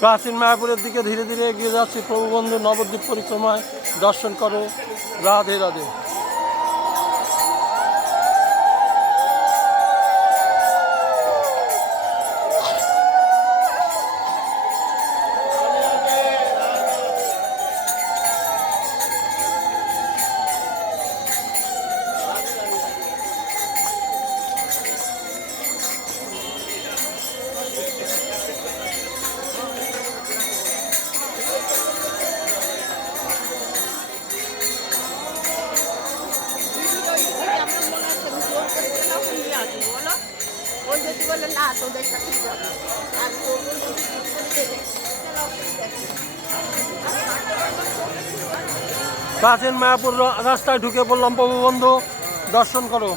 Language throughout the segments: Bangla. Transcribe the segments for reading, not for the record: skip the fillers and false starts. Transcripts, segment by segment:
প্রাচীন মায়াপুরের দিকে ধীরে ধীরে এগিয়ে যাচ্ছি। প্রভু বন্ধু নবদ্বীপ পরিক্রমায় দর্শন করো। রাধে রাধে। প্রাচীন মায়াপুর রাস্তায় ঢুকে পড়লাম। প্রভু বন্ধু দর্শন করো।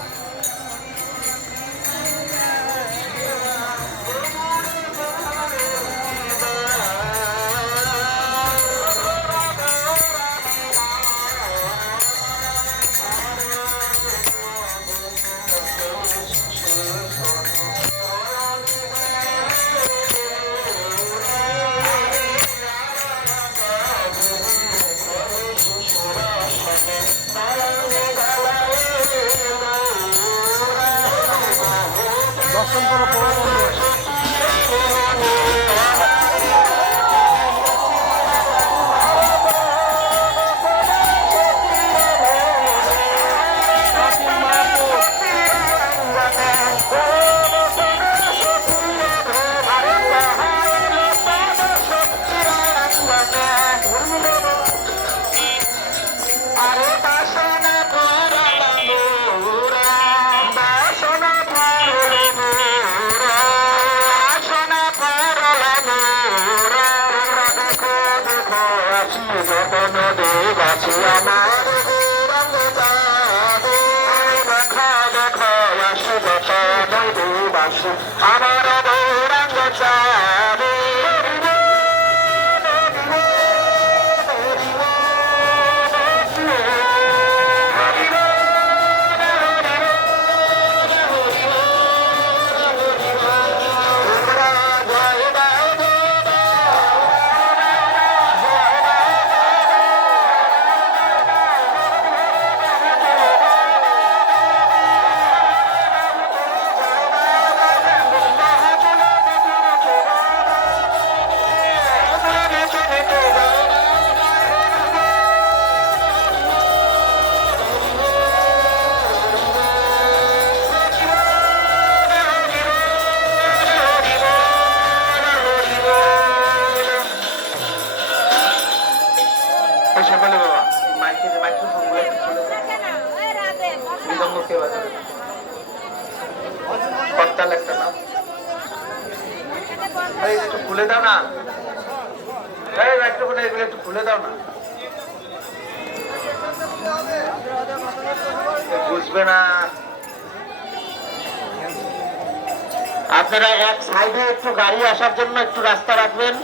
দর্শন করো প্রভু বন্ধু। আমার গৌরাঙ্গ চাঁদে সকলে বাবা মাইক্রোফোনগুলো একটু করতাল একটা নাও, একটু খুলে দাও না। মাইক্রোফোন এগুলো একটু খুলে দাও না, বুঝবে না। আপনারা এক সাইডে একটু গাড়ি আসার জন্য একটু রাস্তা রাখবেন।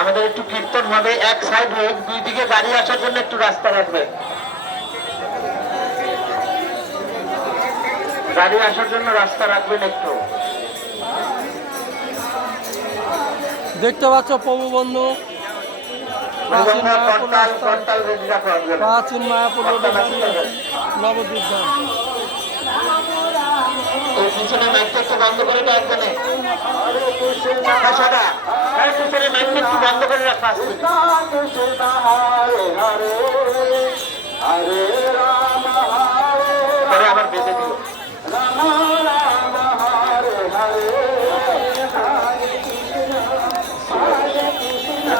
আমাদের একটু কীর্তন হবে, এক সাইড হোক, দুই দিকে গাড়ি আসার জন্য একটু রাস্তা রাখবেন। গাড়ি আসার জন্য রাস্তা রাখবেন একটু। দেখতে পাচ্ছ প্রভু বন্ধু প্রাচীন মায়াপুর নবদ্বীপ ধাম। পিছনে মাইকটা একটু বন্ধ করে রাখবেন, পিছনে মাইকটা একটু বন্ধ করে রাখা। পরে আবার বেঁধে দিল।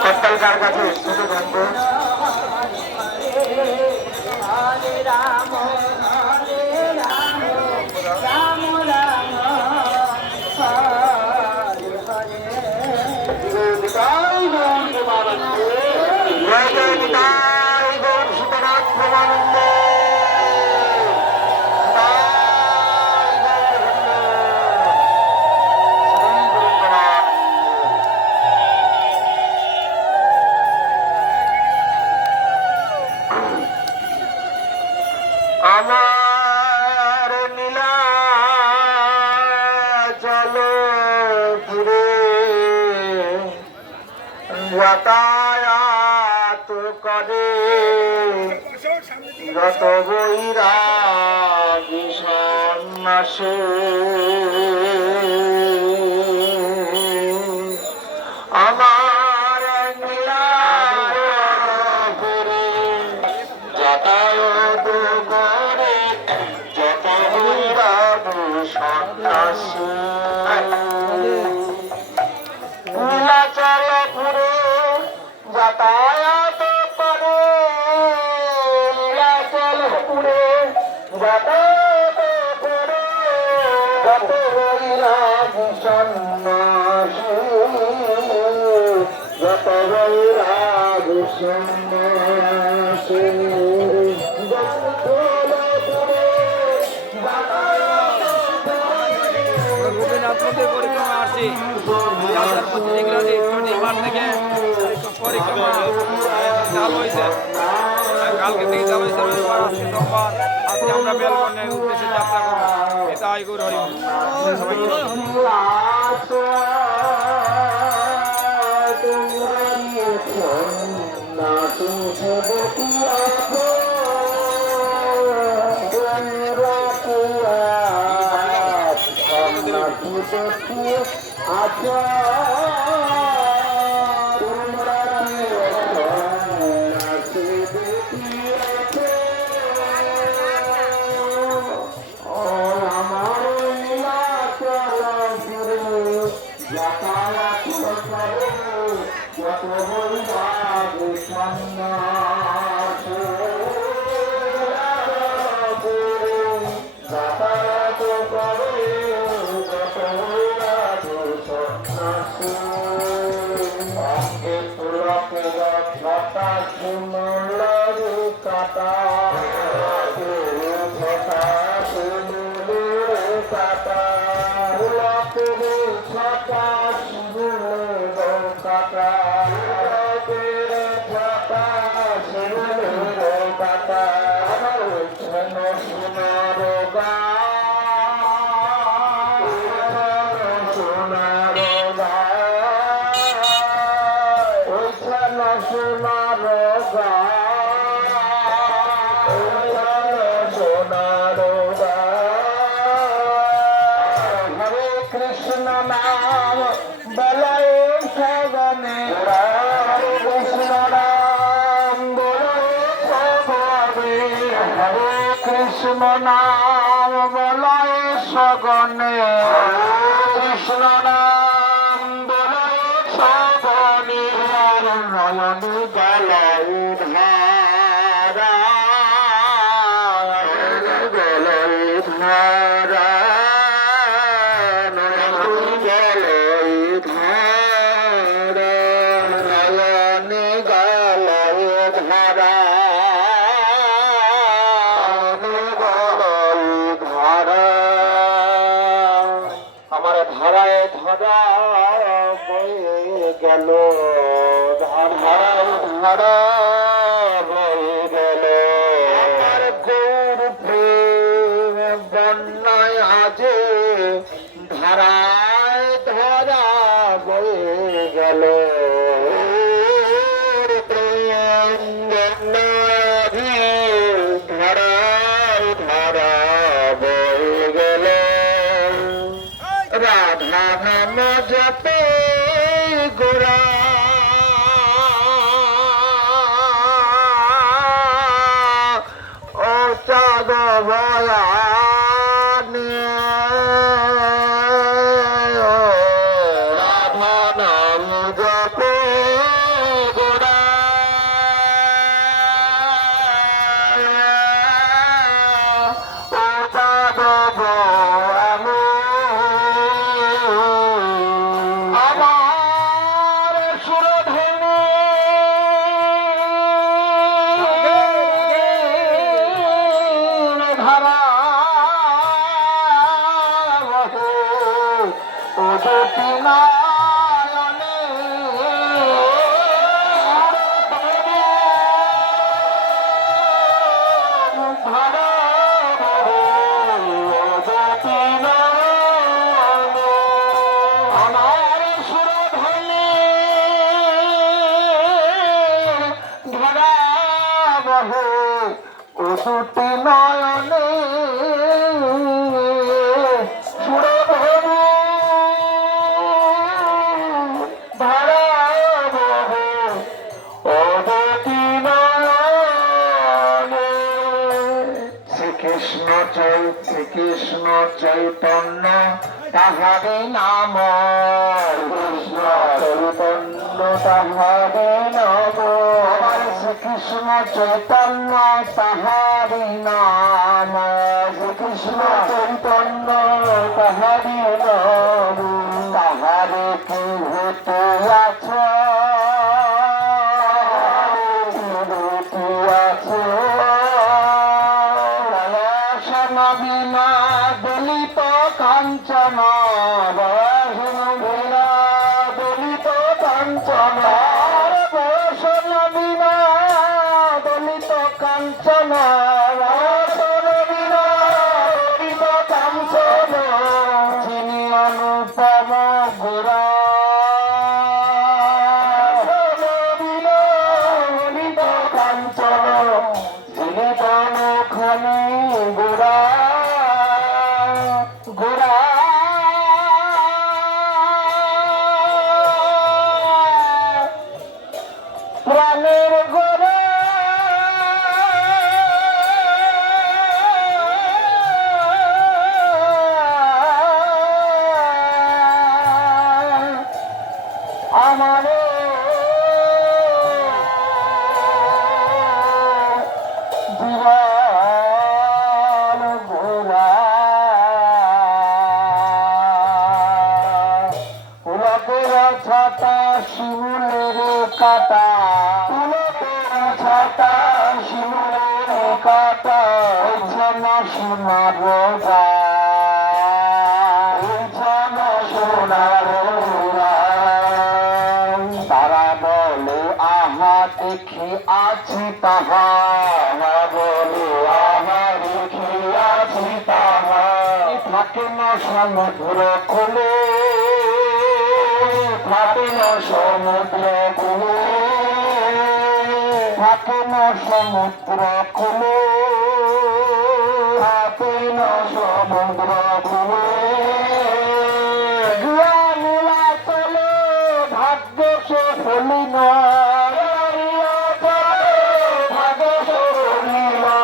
করতাল কার কাছে শুধু জানবো। আমার নীলা জল ঘুরে যাতায়াত করে যত বৈরাগী সন্ন্যাসী আমার নীলায়নপুরে যাতায়াত করে যত বৈরাগী সন্ন্যাসী নীলাচলপুরে যাতায়াত করে নীলাচলপুরে যাতায়াত করে যত বৈরাগী সন্ন্যাসী যত বৈরাগী সন্ন্যাসী গোপীনাথ মন্দির পরিক্রমা আসছি 2025 ইংরাজি 21 থেকে পরিক্রমা চালু হয়েছে। কালকে থেকে চালু হয়েছে রবিবার, আজকে সোমবার। আজকে আমরা বেলবনের উদ্দেশ্যে যাত্রা করবো। এটা আইগুর হরি আচ্ছা কৃষ্ণ নাম বলয় সগনে কৃষ্ণ নাম বলয় সগনে নয়ন গলয় ধারা গলয় ধারা নয়ন গলয় ধারা নয়ন গলয় ধারা ধারায় ধরা বয়ে গেল ধারায় ধরা বয়ে গেল আমার গৌর প্রেম বন্যায় আজে ধারায় ধরা বয়ে গেল প্রেম বন্যায় ধারায় ধরা বয়ে গেল রাধা নাম জপে গোরা ও চাঁদ ভয়ানি রাধা নাম জপে গোরা ও চাঁদ ভয়ানি আমার সুরধনী ধারা ও জ্যোতি নায়নে দুটি নয়নে সুরে ভরে ধারা বহে ও দুটি নয়নে। শ্রীকৃষ্ণ চৈতন্য তাহারে নাম, কৃষ্ণ চৈতন্য তাহারে নাম, শ্রীকৃষ্ণ চৈতন্য তাহারে নাম, শ্রীকৃষ্ণ চৈতন্য তাহারে নাম। তাহারে কি হতে আছে বিনা দলিত কাঞ্চন, বিনা দলিত কাঞ্চন, বিনা দলিত কাঞ্চন, বিনা দলিত কাঞ্চন, যিনি অনুপম গোরা বিনা দলিত কাঞ্চন, যিনি বনখানি গোরা গোরা। প্রাণের গোরা আমারে জীবন গোরা। পুলকের ছাতা শিমুলের কাটা, পুলকের ছাতা শিমুলের কাটা, না সোনার রোগা, না সোনার রোগা। তারা বলে আহা দেখি আছি তাহা, বলে আহা দেখি আছি তাহা, থাকে না সমুদ্র খুলে, থাকে না সমুদ্র খুলে, থাকে না সমুদ্র খুলে, থাকে না সমুদ্র খুলে। নীলা চলে ভাগ্য সে ফলি না, ভাগ্য সে ফলি না,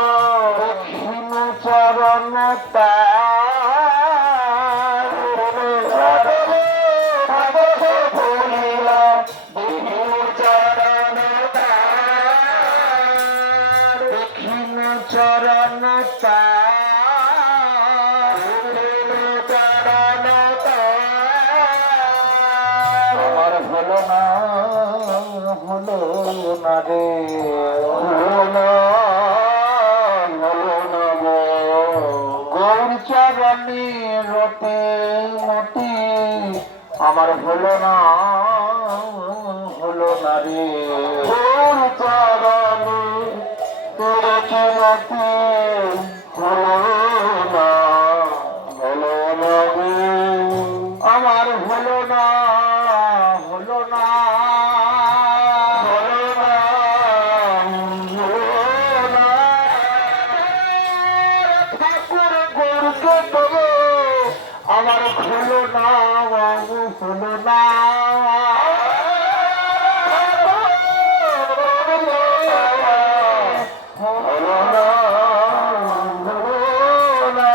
দক্ষিণ চরণ তার, ভাগ্য সে ফলি না, দক্ষিণ চরণ তার, দক্ষিণ চরণ তার, চরণ তার। আমার হলো না রে, হলো না গো, গৌর চরণে রতে মতি, আমার হলো না রে, গৌর চরণে রতে মতি, হলো না রে, আমার হলো না ঠাকুর গৌরকে তবে আমার হলো না বাবু, হলো না। হলো না, হলো না।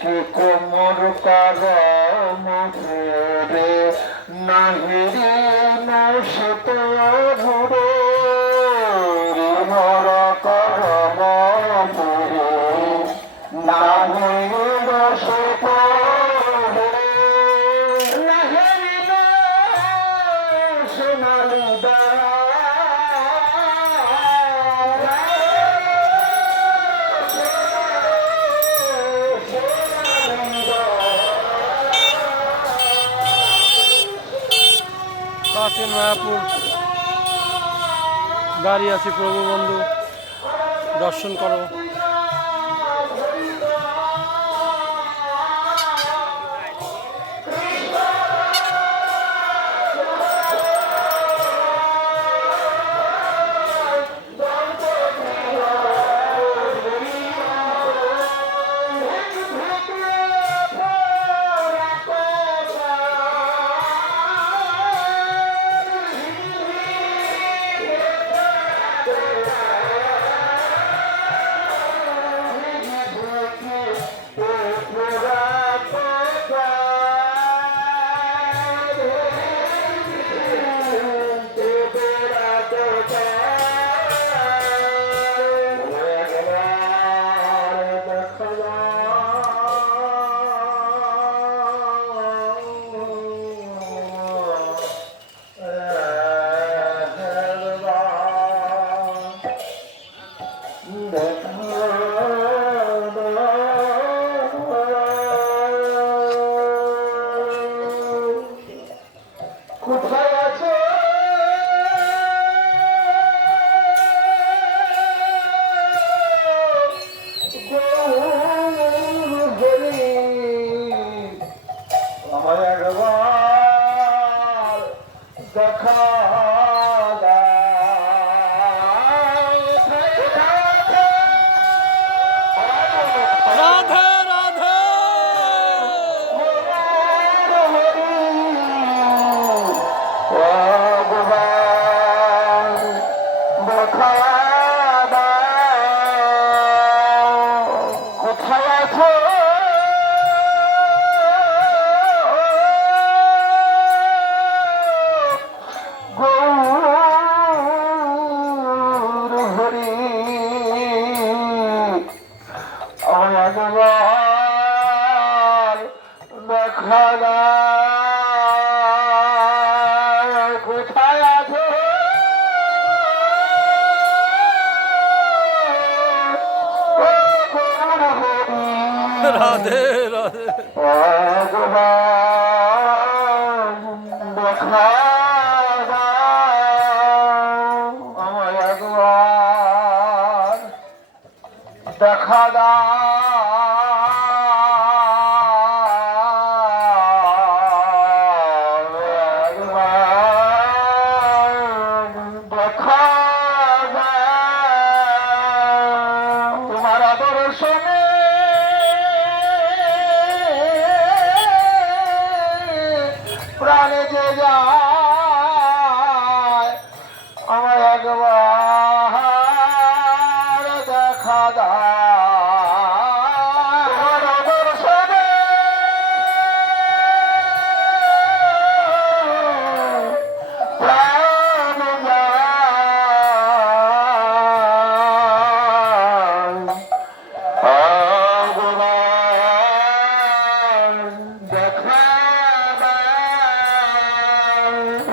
কি কোমর কারণ রে নাহিরে নশত ধরে, মর করম ধরে নাহিরে নশত ধরে, নাহিরে সোনালি দা প্রাচীন মায়াপুর দাঁড়িয়ে আছি, প্রভু বন্ধু দর্শন করো। কোথায় আছো আমার একবার দেখা রাধে রাধে কোথায় আছো গৌর হরি আমার দেখা দাও কোথায় আছো গৌর হরি রাধে রাধে ভগবান দেখা দাও আমায় একবার দেখা দাও একবার দেখা দাও তোমার দর্শনে প্রাণে যে যায় আমার একবার দেখা দাও তোমার দর্শনে প্রাণে যায় ভগবান দেখা দাও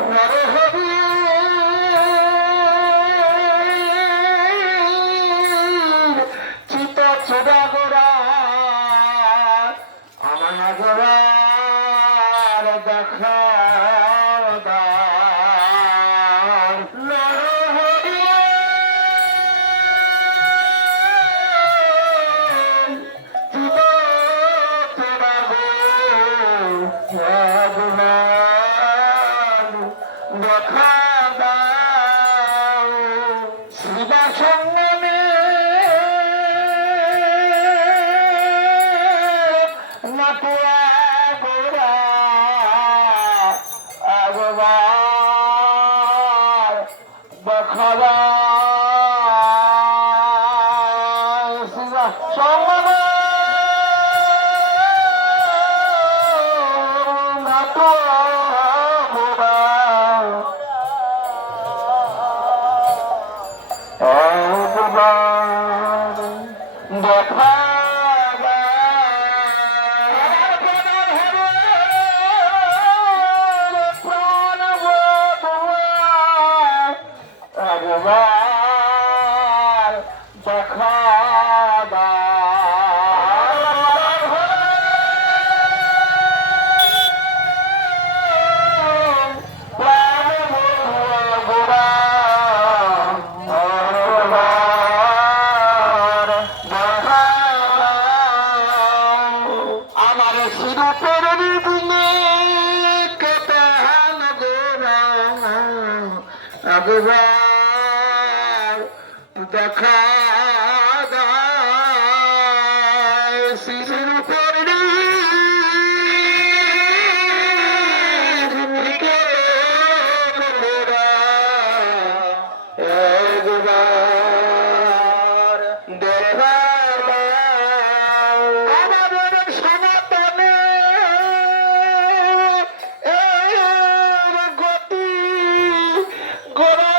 নরহরি চিত চোদা গোড়া আমার একবার দেখা দাও নরহরি দেখা দাও শ্রীবা সঙ্গমে নাটুয়া গোড়া একবার দেখা দাও শ্রীবা সঙ্গমে নাটুয়া গোড়া একবার দেখা একবার দেখা আমার শিরুপের দিনে কেতান গোরা একবার দেখা দাও শিরুপের একবার দেখা দাও আমাদের সনাতনে এর গতি গোরা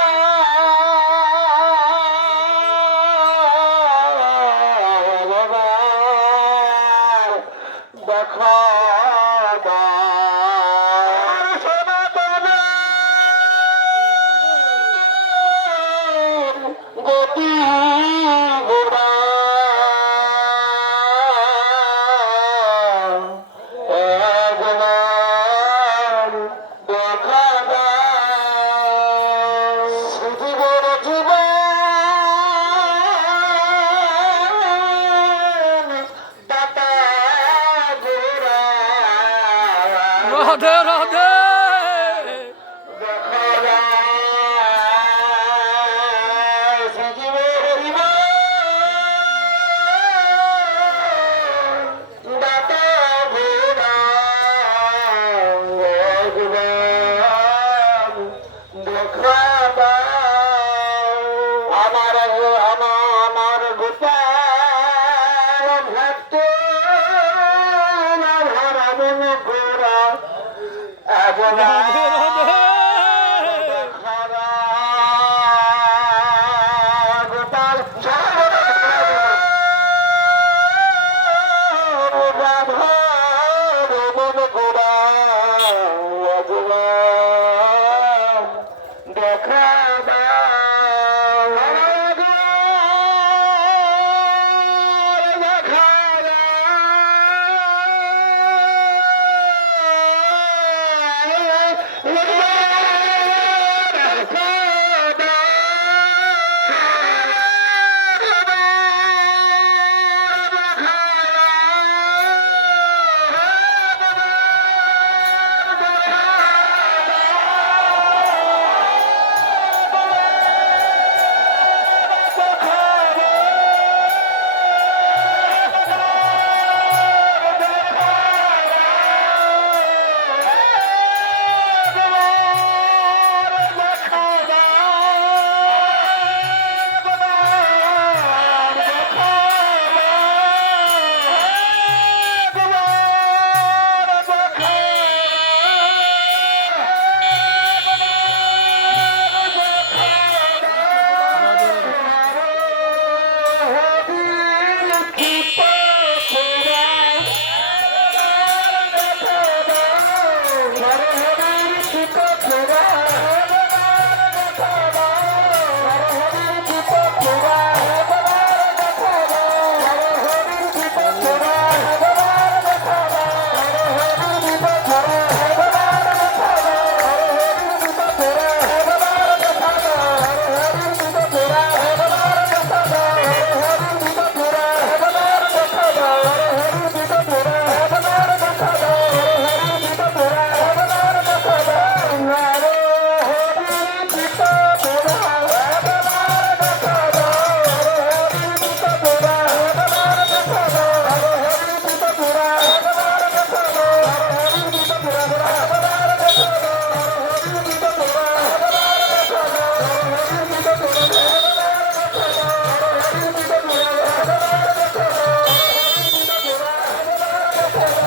রাধে রাধে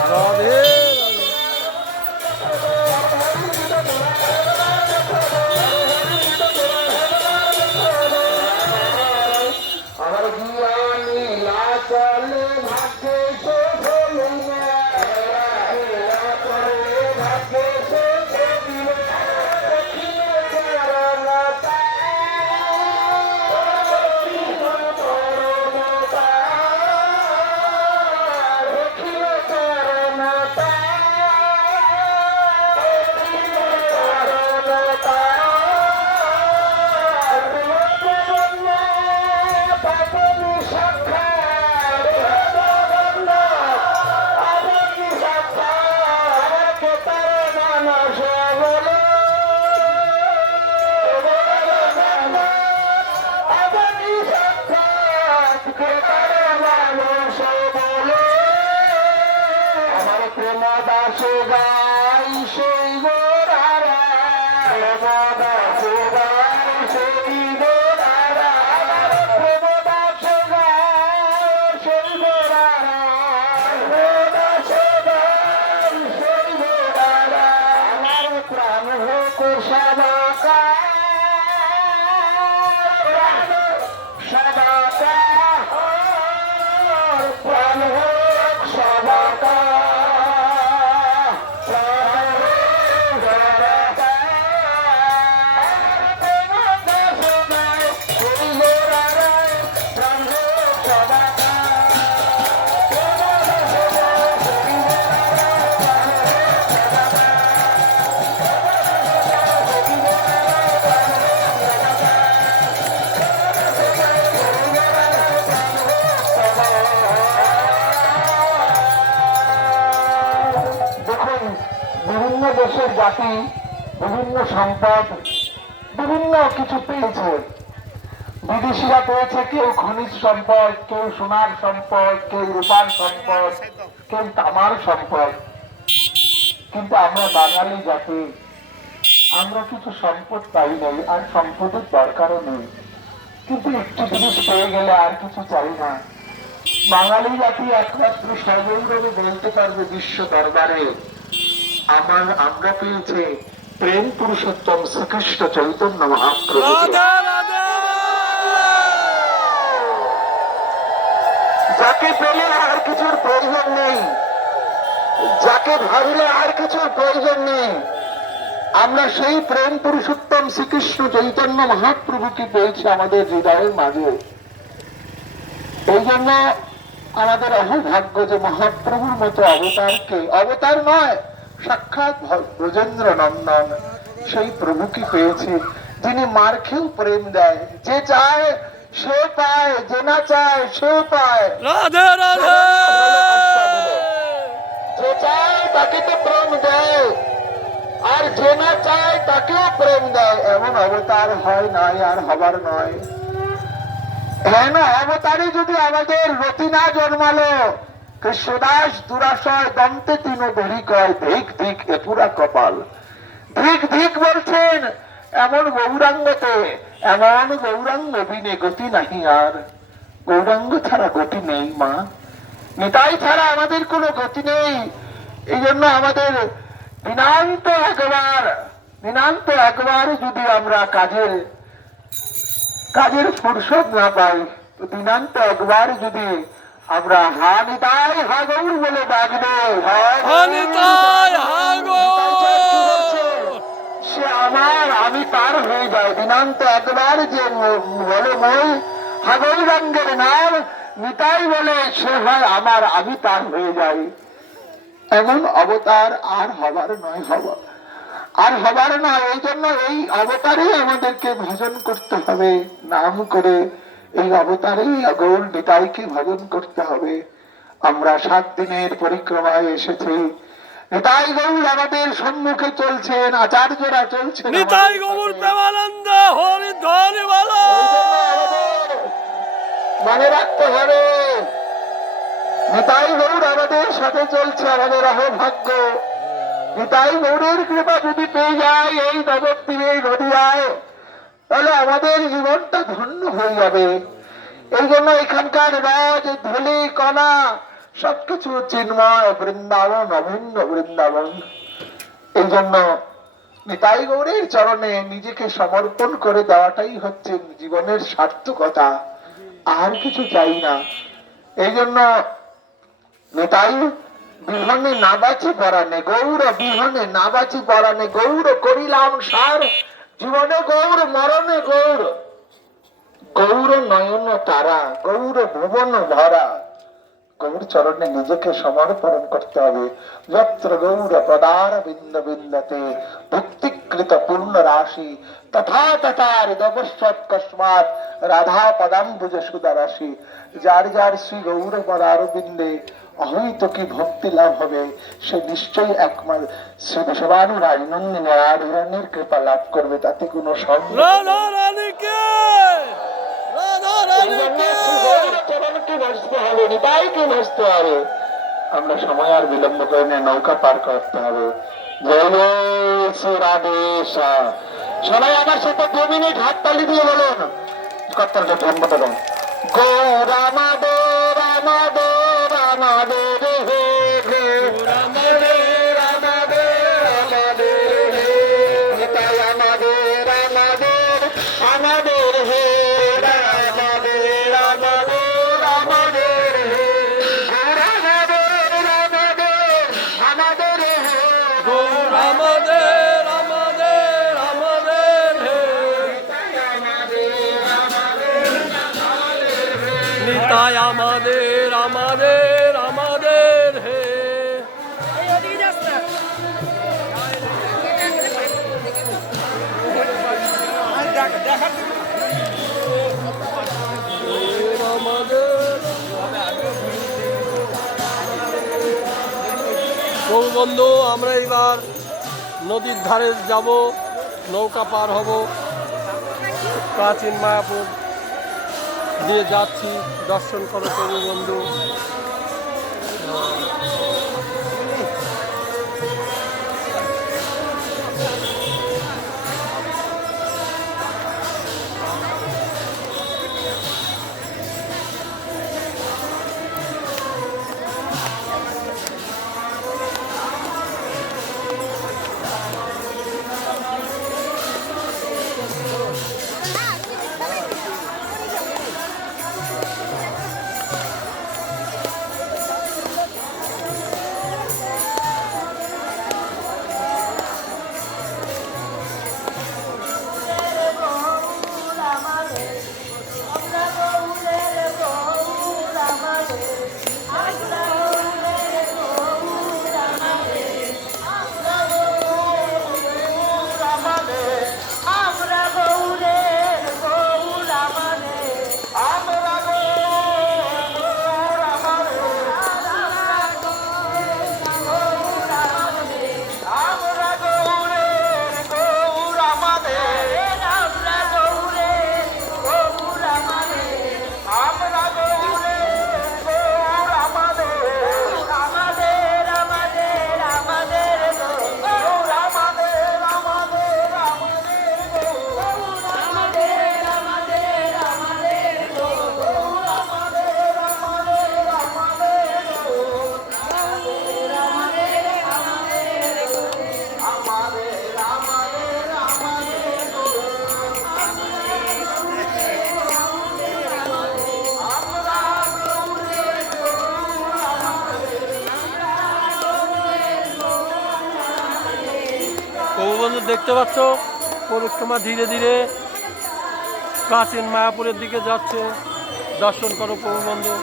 রাধে রাধে দেশের জাতি বিভিন্ন সম্পদ বিভিন্ন কিছু পেয়েছে। বিদেশিরা পেয়েছে কেউ খনিজ সম্পদ, কেউ সোনার সম্পদ, কেউ রূপার সম্পদ, কেউ তামার সম্পদ। কিন্তু আমরা বাঙালি জাতি, আমরা কিছু সম্পদ পাই নাই, আর সম্পদের দরকারও নেই। কিন্তু একটু জিনিস পেয়ে গেলে আর কিছু চাই না। বাঙালি জাতি একমাত্র সর্বৈরবে বলতে পারবে বিশ্ব দরবারে, আমরা পেয়েছে প্রেম পুরুষোত্তম শ্রীকৃষ্ণ চৈতন্য মহাপ্রভু। যাকে পেলে আর কিছুর প্রয়োজন নেই, যাকে ভাবলে আর কিছুর প্রয়োজন নেই, আমরা সেই প্রেম পুরুষোত্তম শ্রীকৃষ্ণ চৈতন্য মহাপ্রভুকে পেয়েছি আমাদের হৃদয়ের মাঝে। এই জন্য আমাদের অহভাগ্য যে মহাপ্রভুর মতো অবতারকে, অবতার নয় সাক্ষাৎ ব্রজেন্দ্র নন্দন সেই প্রভুকে পেয়েছি, যিনি মার খেয়েও প্রেম দেয়। যে চায় সে পায়, যে না চায় সেও পায়। রাধে রাধে। যে চায় তাকে তো প্রেম দেয়, আর যে না চায় তাকেও প্রেম দেয়। এমন অবতার হয় নাই, আর হবার নয়। হেন অবতারে যদি আমাদের রতি না জন্মালো, কৃষ্ণদাস দুরাশয় দন্তে তিন দড়ি কয়, ধিক ধিক এ পুরা কপাল। ধিক ধিক বলছেন এমন গৌরাঙ্গতে, এমন গৌরাঙ্গ বিনে গতি নাহি আর। গৌরাঙ্গ ছাড়া গতি নেই মা, নিতাই ছাড়া আমাদের কোনো গতি নেই। এই জন্য আমাদের দিনান্ত একবার যদি আমরা কাজের ফুরসত না পাই, তো দিনান্ত একবার যদি আমরা হা নিতাই হা গৌর বলে ডাকবো, সে আমার আমি তার হয়ে যায়। দিনান্ত একবার যে বলে মই হা গৌরাঙ্গের নাম নিতাই বলে, সে হয় আমার, আমি তার হয়ে যাই। এমন অবতার আর হবার নয়, এই জন্য এই অবতারেই আমাদেরকে ভজন করতে হবে। নাম করে এই অবতারেই গৌর নিতাইকে ভজন করতে হবে। আমরা 7 দিনের পরিক্রমায় এসেছি। নিতাই গৌর আমাদের সম্মুখে চলছেন, আচার্যরা চলছেন। নিতাই গৌর প্রেমানন্দ হরি ধ্বনি বলো। মনে রাখতে হবে নিতাই গৌর আমাদের সাথে চলছে, আমাদের অহভাগ্য। নিতাই গৌরের কৃপা যদি পেয়ে যায় এই নবদ্বীপে নদিয়ায়, তাহলে আমাদের জীবনটা ধন্য হয়ে যাবে। এই জন্য এখানকার রাজ ধুলি কণা সবকিছু চিন্ময় বৃন্দাবন, অভিন্ন বৃন্দাবন। এই জন্য নিতাই গৌরের চরণে নিজেকে সমর্পণ করে দেওয়াটাই হচ্ছে জীবনের সার্থকতা, আর কিছু চাই না। এই জন্য নিতাই বিহনে না বাঁচি পরাণে, গৌর বিহনে না বাঁচি পরাণে, গৌর করিলাম সার জীবনে, গৌর মরণে গৌর। গৌর নয়ন তারা, গৌর ভুবন ভরা। গৌর চরণে নিজেকে সমর্পণ করতে হবে। যত্র গৌর পদার বিন্দ বিন্দতে ভক্তিকৃত পূর্ণ রাশি, তথা তথা হৃদবশ্বৎ কস্মাৎ রাধা পদাম্বুজ সুদা রাশি। যার যার শ্রী গৌর পদার বিন্দে অহৈত কি ভক্তি লাভ হবে, সে নিশ্চয়ই একমাত্র শ্রী বসবানু রাজনন্দিনী রাধারানীর কৃপা লাভ করবে, তাতে কোনো সন্দেহ। আমরা সময় আর বিলম্ব করে নৌকা পার করতে হবে। সবাই আমার সাথে 2 মিনিট হাততালি দিয়ে বলুন, কর্তারটা ধন্যবাদ দেন। গৌর আমাদের আমাদের আমাদের হে হে, আমাদের আমাদের আমাদের হে, নিতাই আমাদের আমাদের আমাদের হে, আমাদের আমাদের আমাদের হে, গৌর আমাদের আমাদের আমাদের হে, গৌর আমাদের আমাদের আমাদের হে, নিতাই আমাদের আমাদের আমাদের হে। বন্ধু আমরা এবার নদীর ধারে যাব, নৌকা পার হব, প্রাচীন মায়াপুর দিয়ে যাচ্ছি। দর্শন করো প্রভু বন্ধু। প্রভু বন্ধু দেখতে পাচ্ছ পরিক্রমা ধীরে ধীরে প্রাচীন মায়াপুরের দিকে যাচ্ছে। দর্শন করো প্রভু বন্ধু।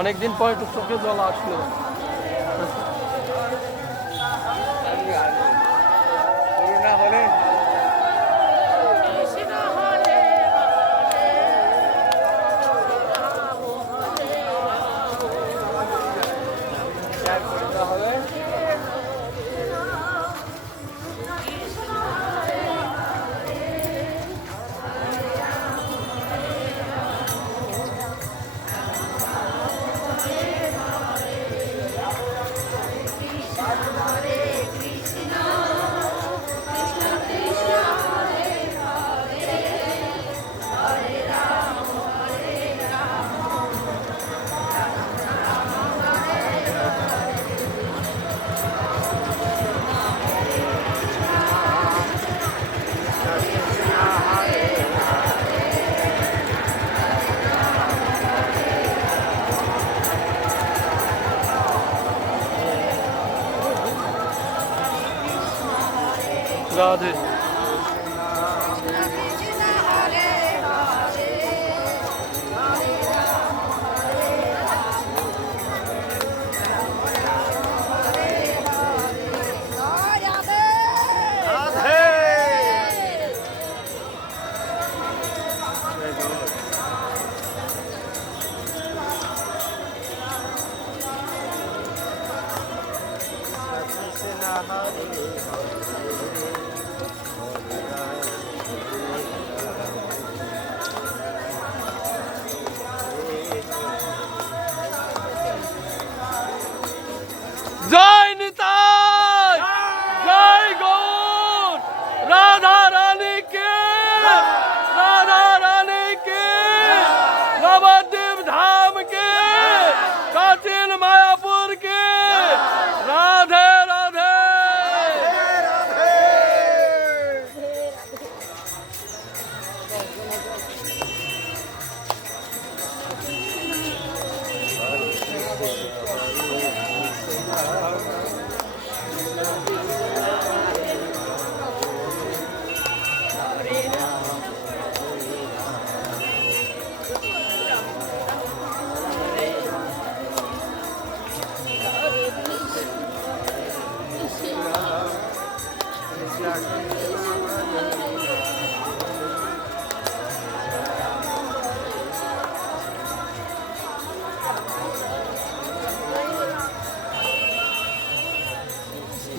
অনেকদিন পর একটু চোখে জল আসলো। রাধে। জয় নিতাই, জয় গৌর, রাধা রানী কে, রাধা রানী কে, নবদ্বীপ ধাম কে, কাচিন মায়াপুর কে, রাধে রাধে।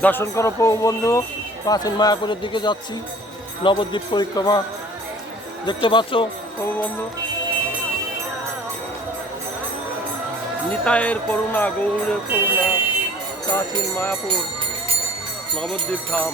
দর্শন করো প্রভু বন্ধু, প্রাচীন মায়াপুরের দিকে যাচ্ছি, নবদ্বীপ পরিক্রমা দেখতে পাচ্ছ প্রভু বন্ধু। নিতাইয়ের করুণা, গৌরের করুণা, প্রাচীন মায়াপুর, নবদ্বীপ ধাম।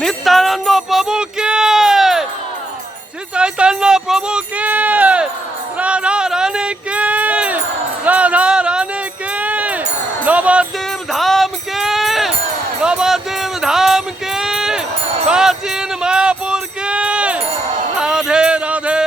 नित्यानंद प्रभु के, श्री चैतन्य प्रभु के, राधा रानी के, राधा रानी के, नवद्वीप धाम के, नवद्वीप धाम के, प्राचीन मायापुर के, राधे राधे।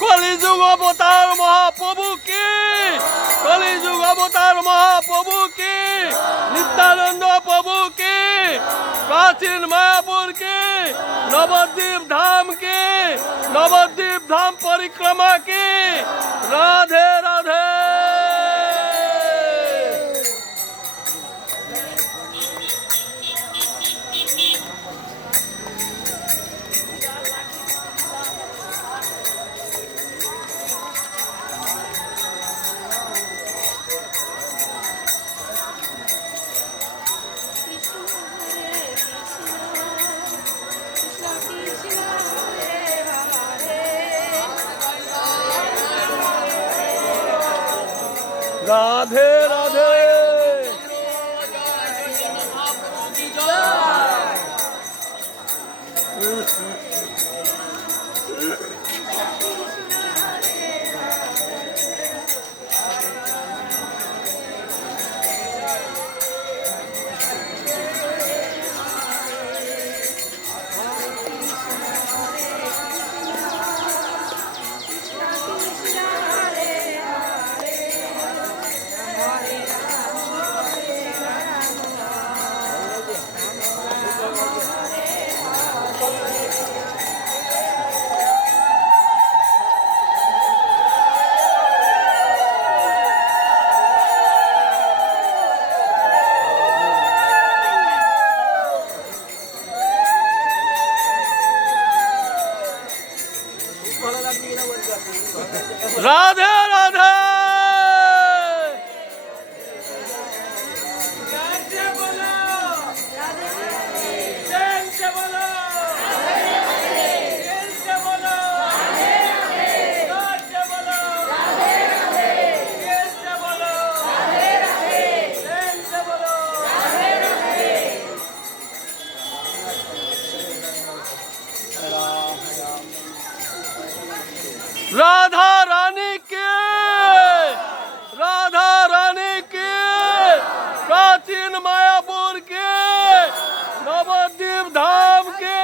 कलिजुग अवतार महाप्रभु की, कलिजुग अवतार महाप्रभु की, नित्यानंद प्रभु की, प्राचीन मायापुर की, नवद्वीप धाम की, नवद्वीप धाम परिक्रमा की, राधे राधे। राधे राधे। রাধে রাধে। राधा रानी के, राधा रानी के, प्राचीन मायापुर के, नवद्वीप धाम के,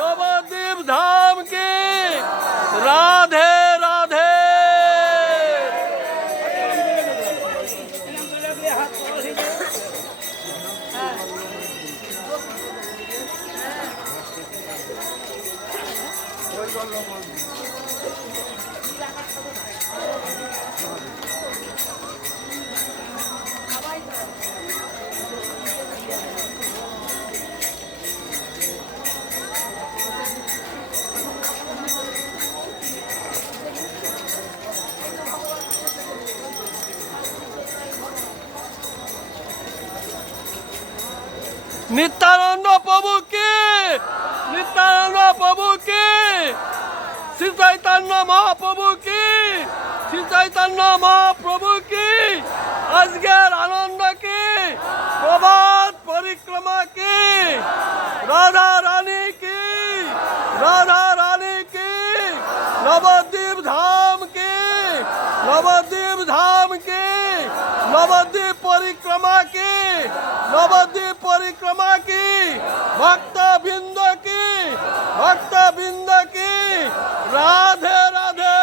नवद्वीप धाम के, राधे राधे। नित्यानंद प्रभु की, नित्यानंद प्रभु की, श्री चैतन्य महाप्रभु की, श्री चैतन्य महाप्रभु की, আজকের আনন্দ की, प्रभात परिक्रमा की, राधा रानी की, राधा रानी की, नवद्वीप धाम की, नवद्वीप धाम की, नवद्वीप परिक्रमा की, नवद्वीप परिक्रमा की, भक्त बिंद की, भक्त बिंद की, राधे राधे।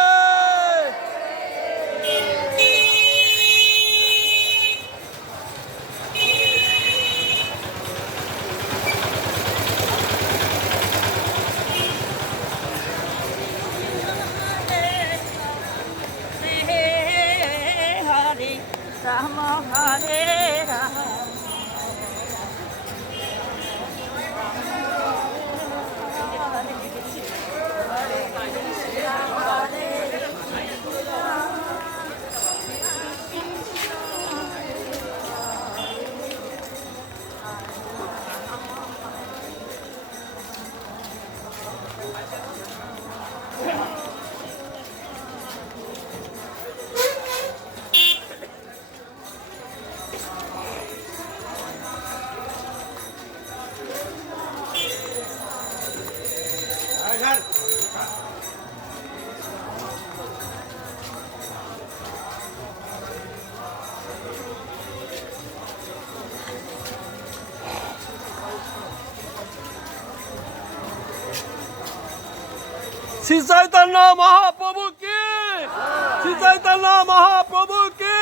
राम हरे राम श्री चैतन्य महाप्रभु की, श्री चैतन्य महाप्रभु की,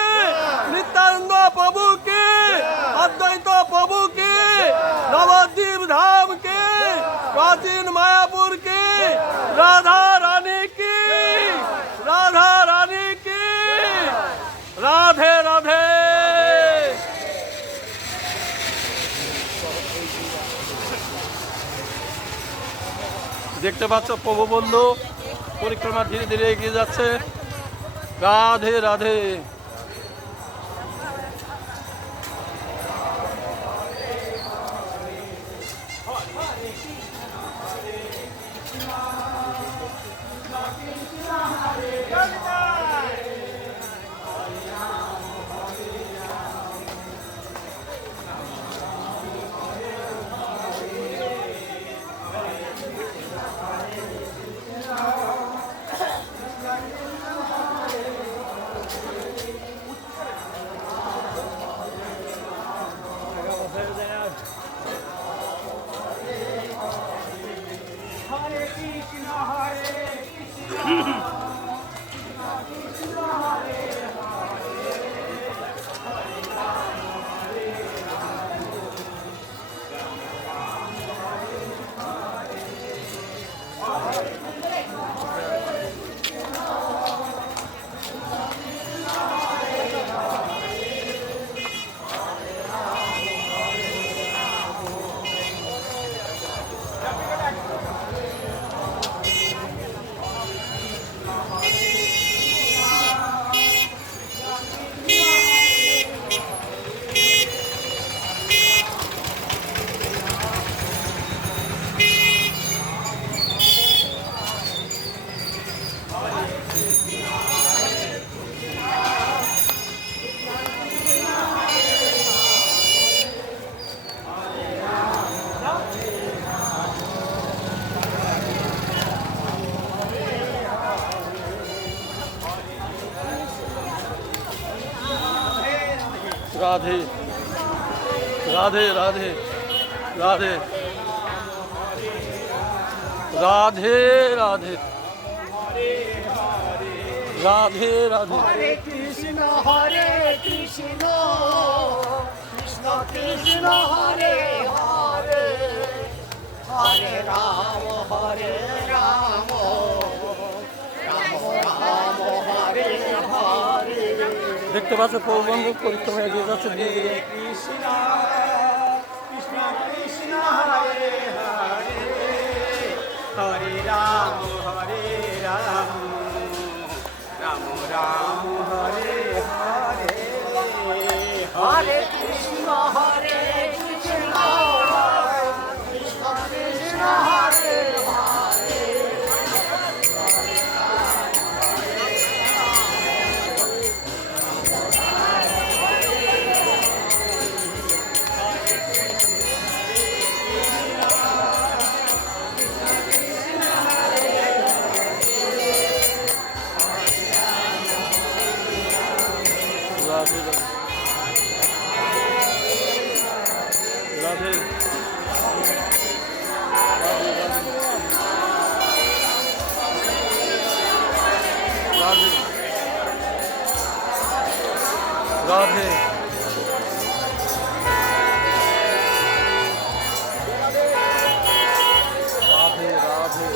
नित्यानंद प्रभु की, अद्वैत प्रभु की, नवद्वीप धाम की, प्राचीन मायापुर की, राधा रानी की, राधा रानी की, राधे राधे। দেখতে পাচ্ছ প্রভু বন্ধু পরিক্রমা ধীরে ধীরে এগিয়ে যাচ্ছে। রাধে রাধে। রাধে রাধে রাধে রাধে রাধে রাধে রাধে রাধে হরে কৃষ্ণ কৃষ্ণ কৃষ্ণ হরে হরে হরে রাম রাম রাম হরে হরে দেখতে পাচ্ছ পৌরবন্ধু পরিক্রমা এগিয়ে যাচ্ছে ধীরে ধীরে। কৃষ্ণ কৃষ্ণ কৃষ্ণ হরে হরে হরে রাম রাম রাম রাম হরে হরে হরে কৃষ্ণ কৃষ্ণ কৃষ্ণ কৃষ্ণ হরে হরে রাধে রাধে রাধে রাধে রাধে রাধে রাধে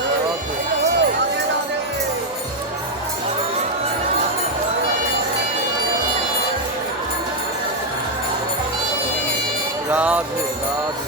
রাধে রাধে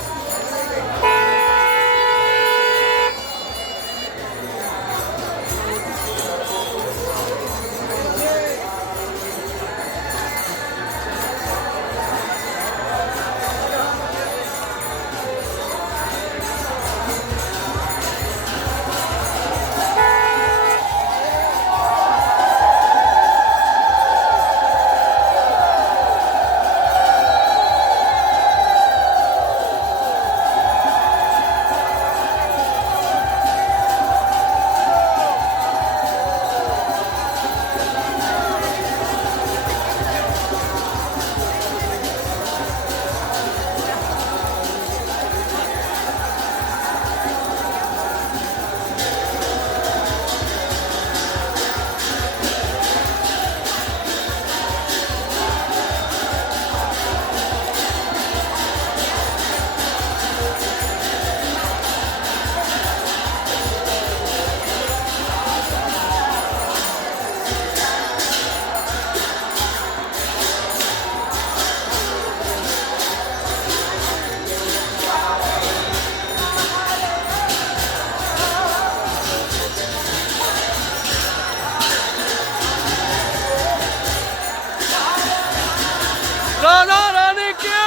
রাধা রানী কে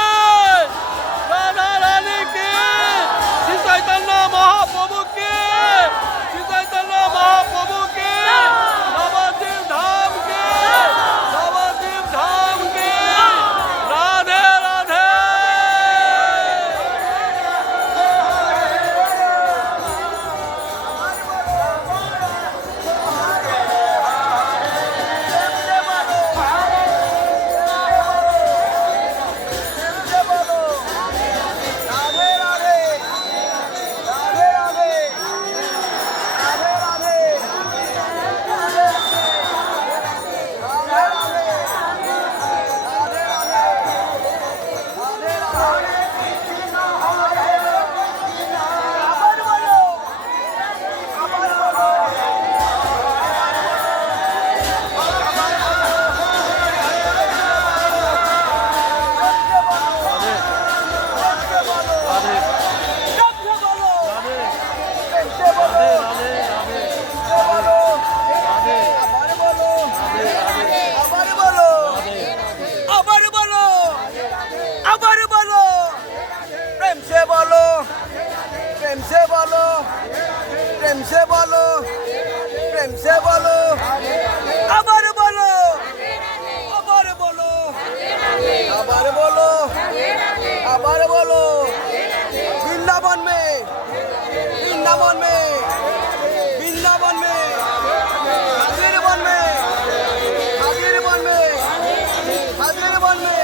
রাধা রানী কে শ্রী চৈতন্য মহাপ্রভু কে শ্রী চৈতন্য মহাপ্রভু কে নবদ্বীপ ধাম কে নবদ্বীপ ধাম কে রাধে রাধে রাধে রাধে রাধে রাধে আবার বলো আবার বলো প্রেম সে বলো প্রেম সে বলো প্রেম সে বলো প্রেম সে বলো আবার বলো আবার বলো আবার বলো আবার বলো বৃন্দাবন মে বৃন্দাবন মে বৃন্দাবন মে হাজির বন মে হাজির বন মে হাজির বন মে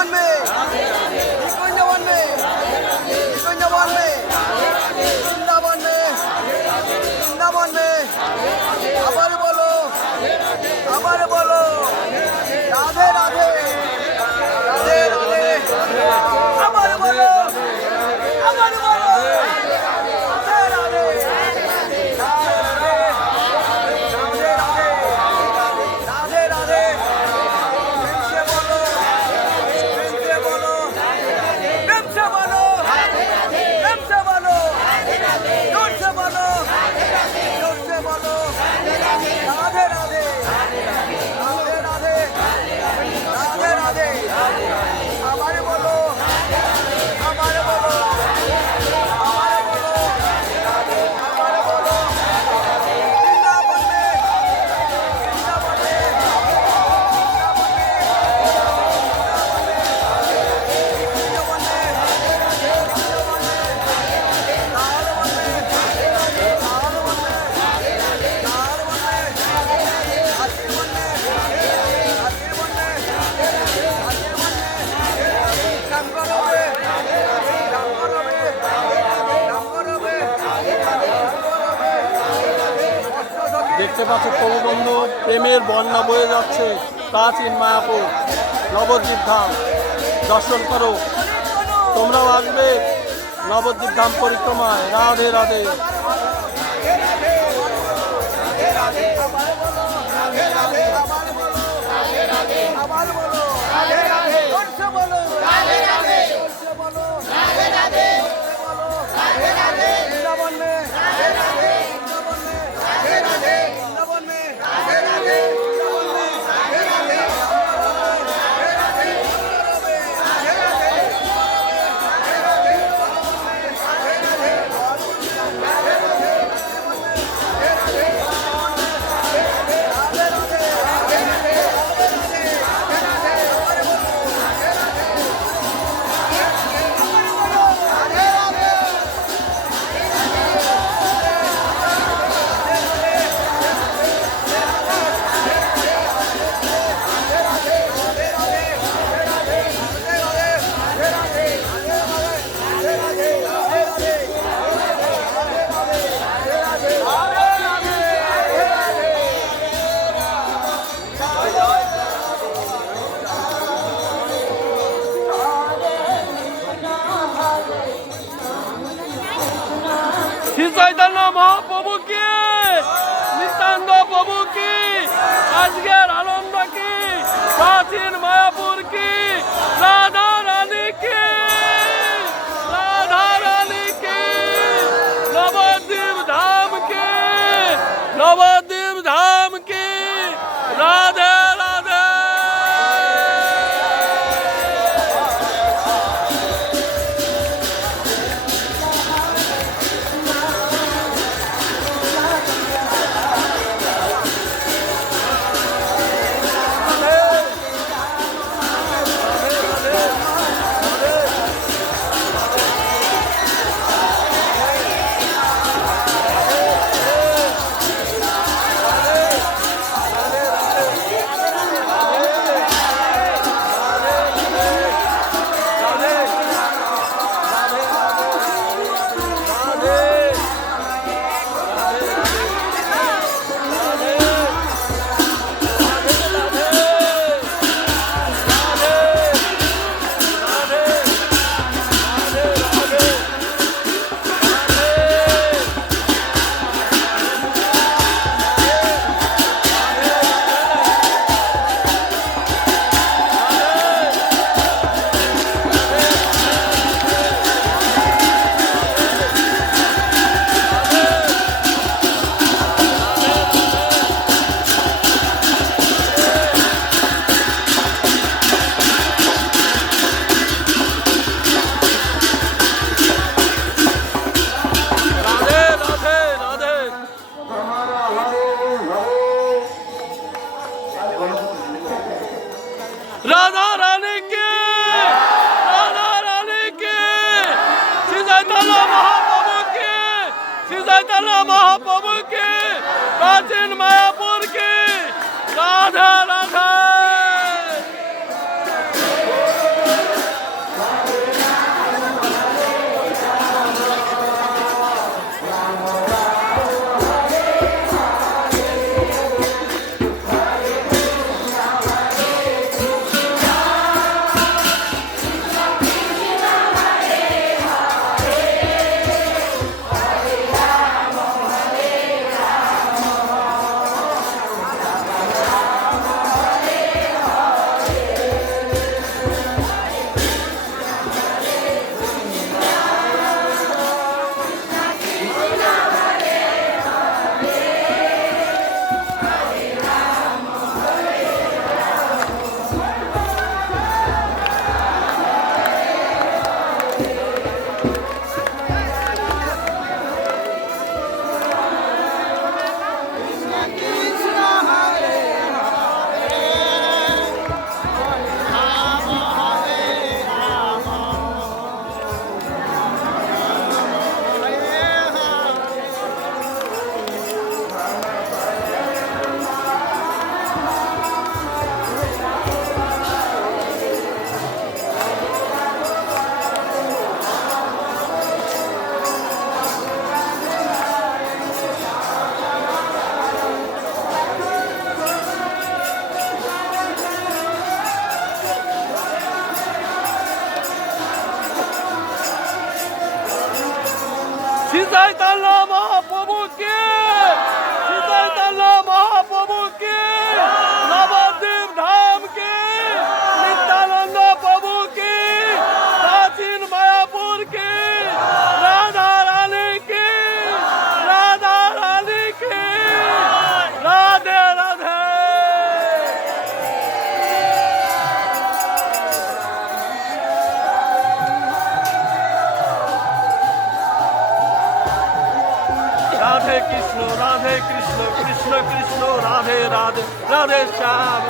বৃন্দাবন মে বৃন্দাবন মে বৃন্দাবন মে বৃন্দাবন মে বৃন্দাবন মে আবার বলো রাধে রাধে রাধে রাধে আবার বলো রাধে রাধে রাধে প্রেম সে বলো প্রেম সে বলো জোর সে বলো জোর সে বলো রাধে রাধে রাধে রাধে রাধে রাধে আবার বলো আবার বলো আবার বলো আবার বলো বৃন্দাবন মে বৃন্দাবন মে দেখতে পাচ্ছ প্রভু বন্ধু, প্রেমের বন্যা বয়ে যাচ্ছে প্রাচীন মায়াপুর নবদ্বীপ ধাম। দর্শন করো, তোমরাও আসবে নবদ্বীপ ধাম পরিক্রমায়। রাধে রাধে। আবার বলো জোর সে বলো জোর সে বলো বৃন্দাবন মে বৃন্দাবন মে শ্রী চৈতন্য মহাপ্রভু কি, নিত্যানন্দ প্রভু কি, আজকের আনন্দ কি, প্রাচীন মায়াপুর কি, রাধা রানী কি, রাধা রানী কি, নবদ্বীপ ধাম কি, নবদ্বীপ ধাম কি। রাধে রাধে। রাধা রানী কে, রাধা রানী কে, শ্রী চৈতন্য মহাপ্রভু কে, শ্রী চৈতন্য মহাপ্রভু কে, প্রাচীন মায়াপুর কে। রাধা রাধা। কৃষ্ণ কৃষ্ণ কৃষ্ণ রাধে রাধে রাধে শ্যাম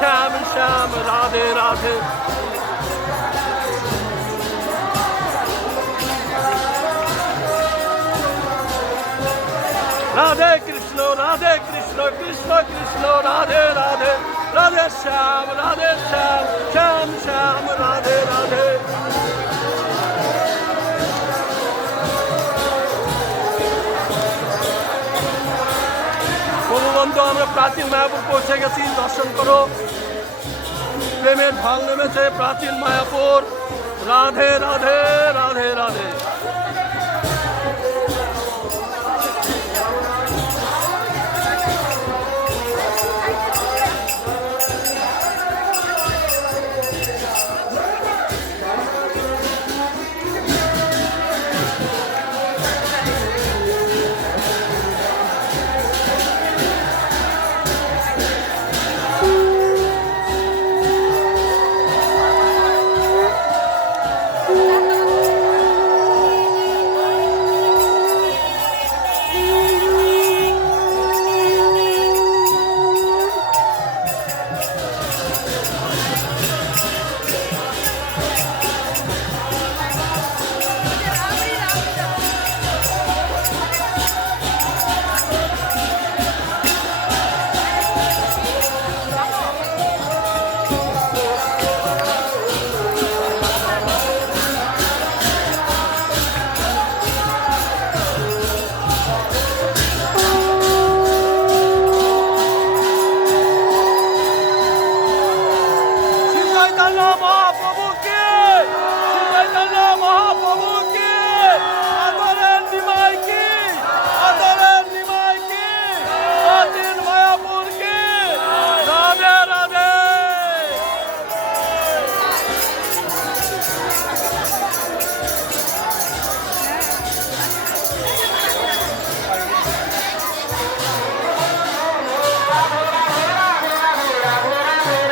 শ্যাম শ্যাম রাধে রাধে। রাধে কৃষ্ণ কৃষ্ণ কৃষ্ণ রাধে রাধে রাধে শ্যাম শ্যাম শ্যাম রাধে রাধে। বন্ধু আমরা প্রাচীন মায়াপুর পৌঁছে গেছি, দর্শন করো। প্রেমের ঢল নেমেছে প্রাচীন মায়াপুর। রাধে রাধে রাধে রাধে।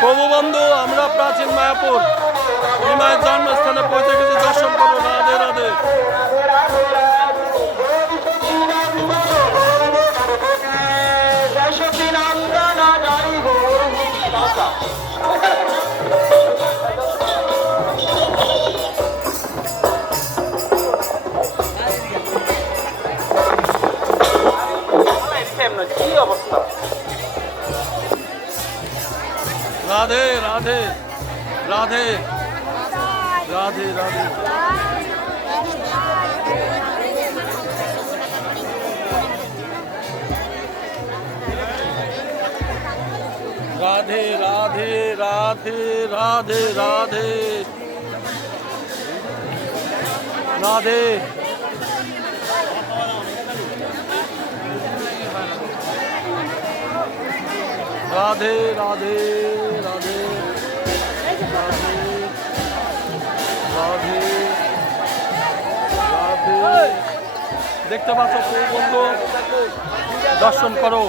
প্রভু বন্ধু আমরা প্রাচীন মায়াপুর নিমাইয়ের জন্মস্থানে পৌঁছে গেছি, দর্শন করো। রাধে রাধে। কি অবস্থা? রাধে রাধে রাধে রাধে রাধে। রাধে রাধে রাধে রাধে রাধে রাধে। রাধে রাধে রাধে রাধে রাধে রাধে। দেখতে পাচ্ছ প্রভু বন্ধু, দর্শন করো।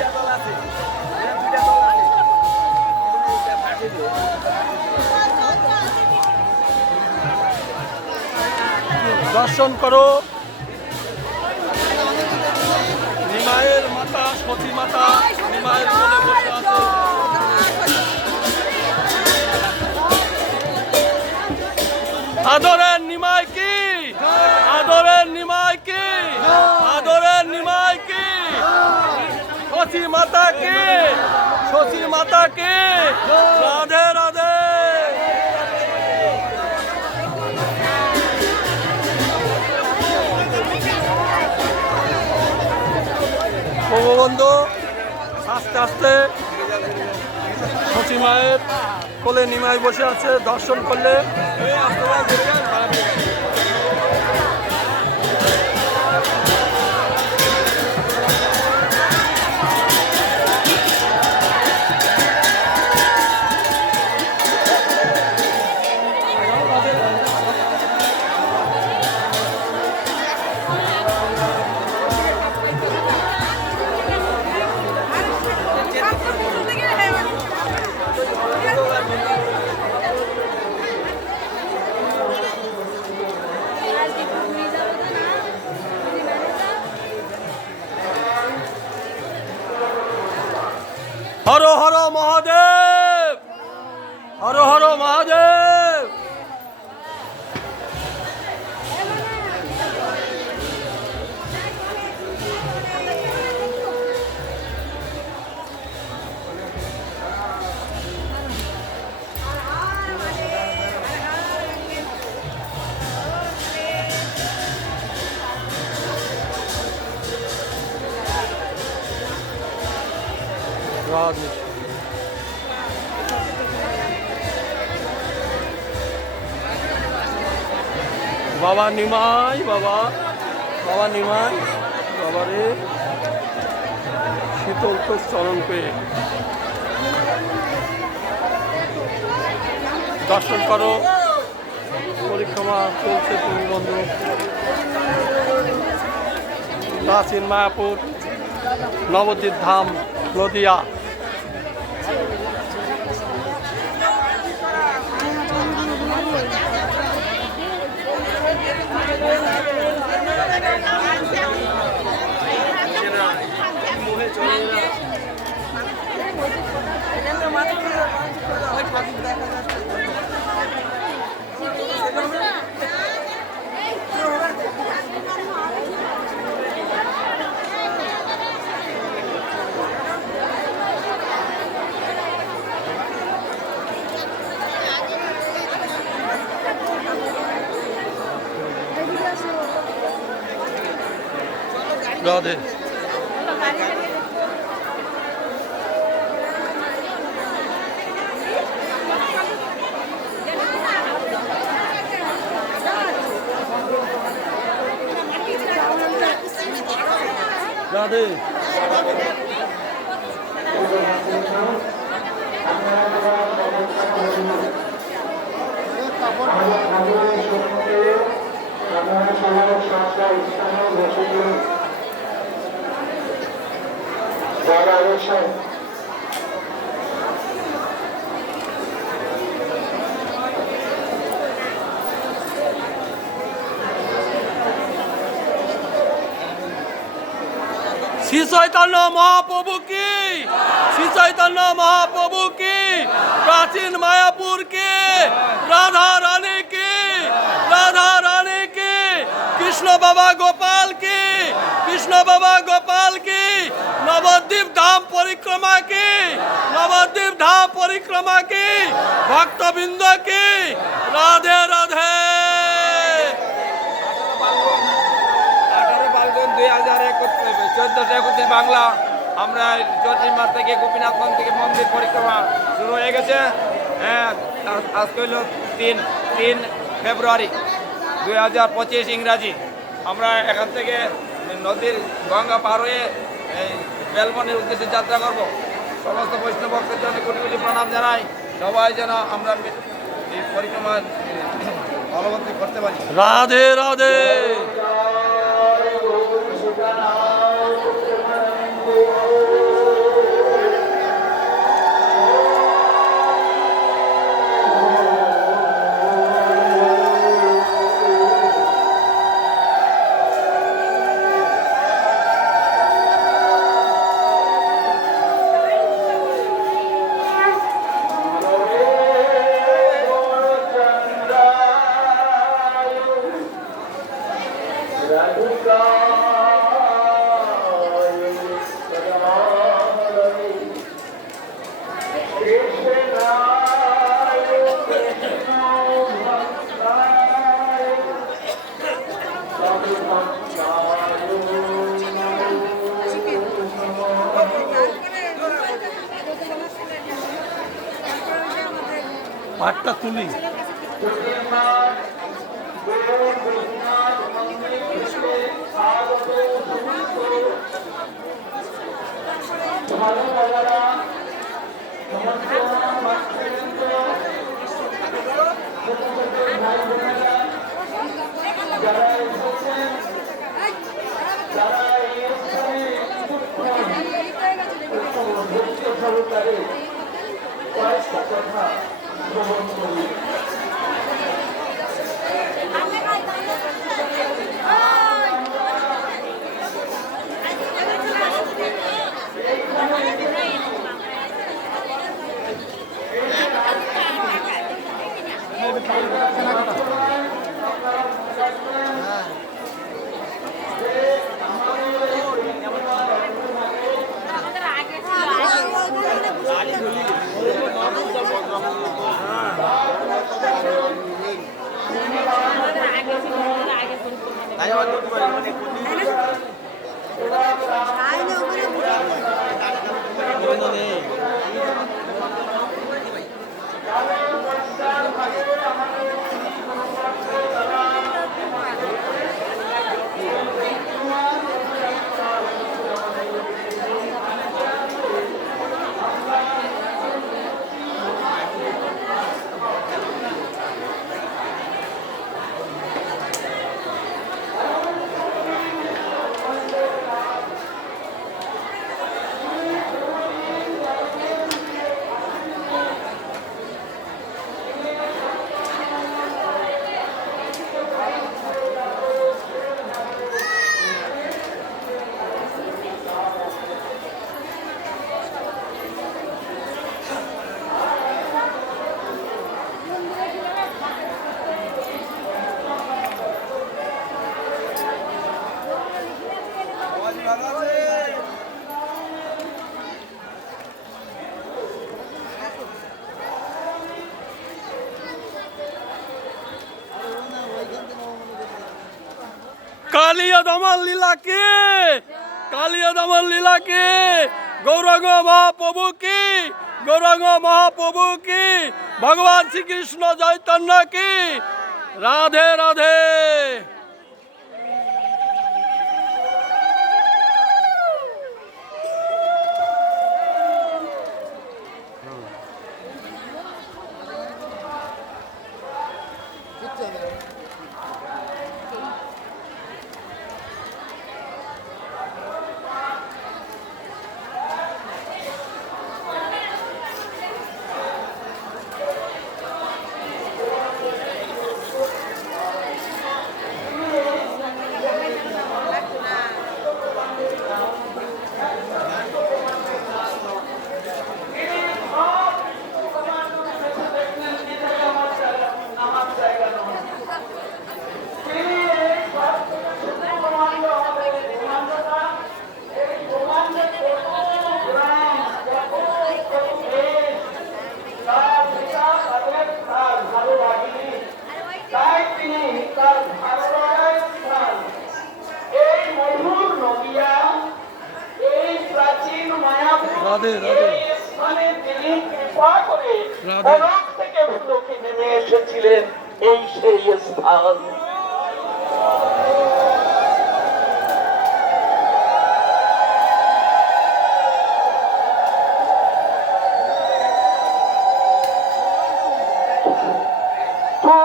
দর্শন করো। নিমাইয়ের মাতা সতী মাতা নিমাইয়ের কোলে বসে আছে। আদরের নিমাই কি, আদরের নিমাই কি, আদরের নিমাই কি, সতী মাতা কি, সতী মাতা কি। রাধে রাধে। প্রভু বন্ধু আস্তে আস্তে সতী মায়ের কোলে নিমাই বসে আছে, দর্শন করলে। রাধে বাবা নিমাই, বাবা বাবা নিমাই, বাবারে শীতল তোর চরণ পেয়ে দর্শন করো। পরিক্রমা চলছে তুমি বন্ধু, প্রাচীন মায়াপুর, নবদ্বীপ ধাম, নদিয়া। রাধে রাধে শ্রী চৈতন্য মহাপ্রভু কি, শ্রী চৈতন্য মহাপ্রভু কি, প্রাচীন মায়াপুর কি, রাধা রানী কি, রাধা রানী কি, কৃষ্ণ বাবা গোপাল কি, কৃষ্ণ বাবা গোপাল কি, নবদ্বীপ ধাম পরিক্রমা কি, নবদ্বীপ ধাম পরিক্রমা কি, ভক্তবৃন্দ কি, রাধে রাধে। 1431 বাংলা আমরা জ্যোতির্মার থেকে গোপীনাথ মন্দির থেকে মন্দির পরিক্রমা শুরু হয়ে গেছে। হ্যাঁ, আজকে হইল 3 ফেব্রুয়ারি 2025 ইংরাজি। আমরা এখান থেকে নদীর গঙ্গা পার হয়ে বেলমনির উদ্দেশ্যে যাত্রা করব। সমস্ত বৈষ্ণব ভক্তের জন্য কোটি কোটি প্রণাম জানাই। সবাই যেন আমরা এই পরিক্রমা ফলবন্তী করতে পারি। রাধে রাধে। পাটটা তুলি। আগে কালিয়া দমন লীলা কি, কালিয়া দমন লীলা কি, গৌরাঙ্গ মহাপ্রভু কি, গৌরাঙ্গ মহাপ্রভু কি, ভগবান শ্রীকৃষ্ণ চৈতন্য কি। রাধে রাধে। রাধে রাধে। স্থানে তিনি কৃপা করে রাধে। পরক থেকে ভূলোকে নেমে এসেছিলেন, এই সেই স্থান। তো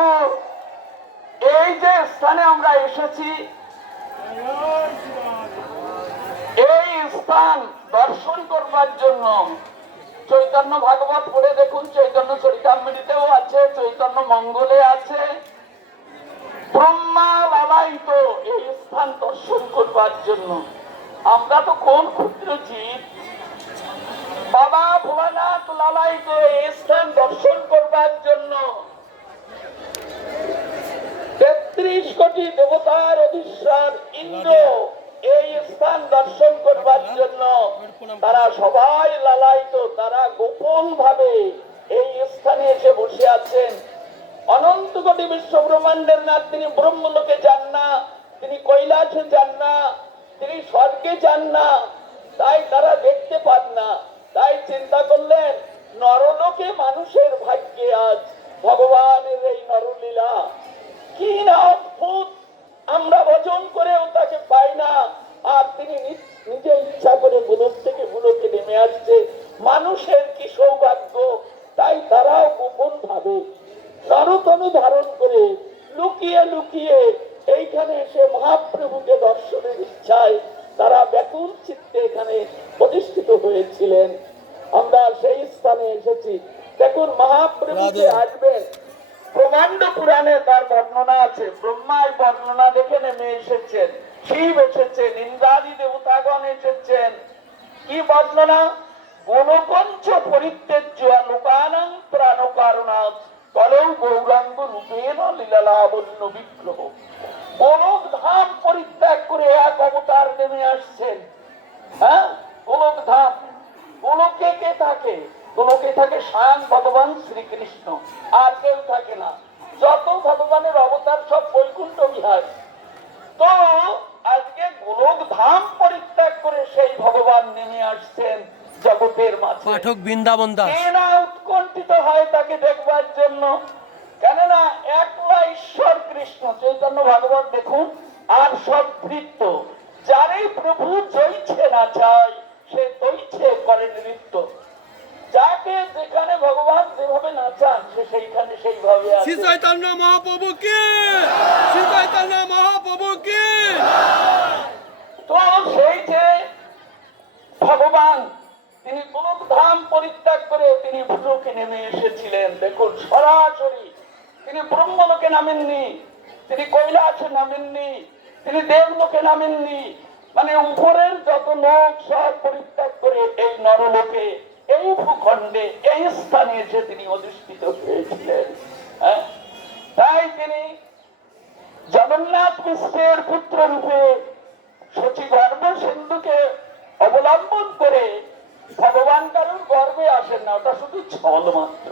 এই যে স্থানে আমরা এসেছি, এই স্থান দর্শন করবার জন্য চৈতন্য ভাগবত পড়ে দেখুন, চৈতন্য চরিতামৃতেও আছে, চৈতন্য মঙ্গলে আছে। ব্রহ্মা লালায়িত এই স্থান দর্শন করবার জন্য। আমরা তো কোন ক্ষুদ্র জীব, বাবা ভোলানাথ লালায়িত এই স্থান দর্শন করবার জন্য ৩৩ কোটি দেবতার অধীশ্বর ইন্দ্র এই স্থান দর্শন করবার জন্য তারা সবাই লালায়িত, তারা গোপন ভাবে এই স্থানে এসে বসে আছেন। অনন্ত কোটি বিশ্ব ব্রহ্মাণ্ডের নাথ তিনি ব্রহ্মলোকে যান না, তিনি কৈলাসে যান না, তিনি স্বর্গে যান না, তাই তারা দেখতে পান না। তাই চিন্তা করলেন নরলোকে মানুষের ভাগ্যে আজ ভগবানের এই নরলীলা কি না অদ্ভুত, আমরা ভজন করেও তাকে পাই না, আর তিনি নিজে ইচ্ছা করে গোলক থেকে গোলকে নেমে আসছে। মানুষের কি সৌভাগ্য, তাই তারাও গোপন ভাবে নরতনু ধারণ করে লুকিয়ে লুকিয়ে এইখানে এসে মহাপ্রভুকে দর্শনের ইচ্ছায় তারা ব্যাকুল চিত্তে এখানে প্রতিষ্ঠিত হয়েছিলেন। আমরা সেই স্থানে এসেছি। দেখুন মহাপ্রভুকে আসবেন, ব্রহ্মাণ্ড পুরাণে তার বর্ণনা আছে। ব্রহ্মায় বর্ণনা দেখে নেমে এসেছেন, শিব এসেছেন, ইন্দ্রাদি দেবতাগণ এসেছেন। কি বর্ণনা? গোলকঞ্চ পরিত্যজ্য লোকানাং প্রাণ কারণাৎ কলৌ গৌরাঙ্গ রূপেণ লীলালাবণ্য বিগ্রহ। গোলক ধাম পরিত্যাগ করে এক অবতার নেমে আসছেন। হ্যাঁ, গোলক ধাম। গোলকে কে থাকে? গোলকে থাকে স্বয়ং ভগবান শ্রীকৃষ্ণ, আর কেউ থাকে না। যত ভগবানের অবতার সব বৈকুণ্ঠ বিহার। তো আজকে গোলক ধাম পরিত্যাগ করে সেই ভগবান নেমে আসছেন জগতের মাঝে। পাঠক বৃন্দাবন দাস কে না উৎকণ্ঠিত হয় তাকে দেখবার জন্য? কেননা একলা ঈশ্বর কৃষ্ণ। চৈতন্য ভাগবত দেখুন, আর সব বৃত্ত। যারে প্রভু জয়ছে না চায় সে তৈছে করে নৃত্য। যাকে যেখানে ভগবান যেভাবে নাচান সে সেইখানে সেইভাবে আছে। শ্রী চৈতন্য মহাপ্রভু কি, শ্রী চৈতন্য মহাপ্রভু কি। তো সেই যে ভগবান তিনি গোলক ধাম পরিত্যাগ করে তিনি ভূলোকে নেমে এসেছিলেন। দেখুন সরাসরি তিনি ব্রহ্মলোকে নামেননি, তিনি কৈলাসে নামেননি, তিনি দেবলোকে নামেননি। মানে উপরের যত লোক সব পরিত্যাগ করে এই নরলোকে, এই ভূখণ্ডে, এই স্থানে এসে তিনি অধিষ্ঠিত হয়েছিলেন। তাই তিনি জগন্নাথ মিশ্রের পুত্র রূপে শচীগর্ভ সিন্ধুকে অবলম্বন করে ভগবান কারুর গর্বে আসেন না, ওটা শুধু ছল মাত্র।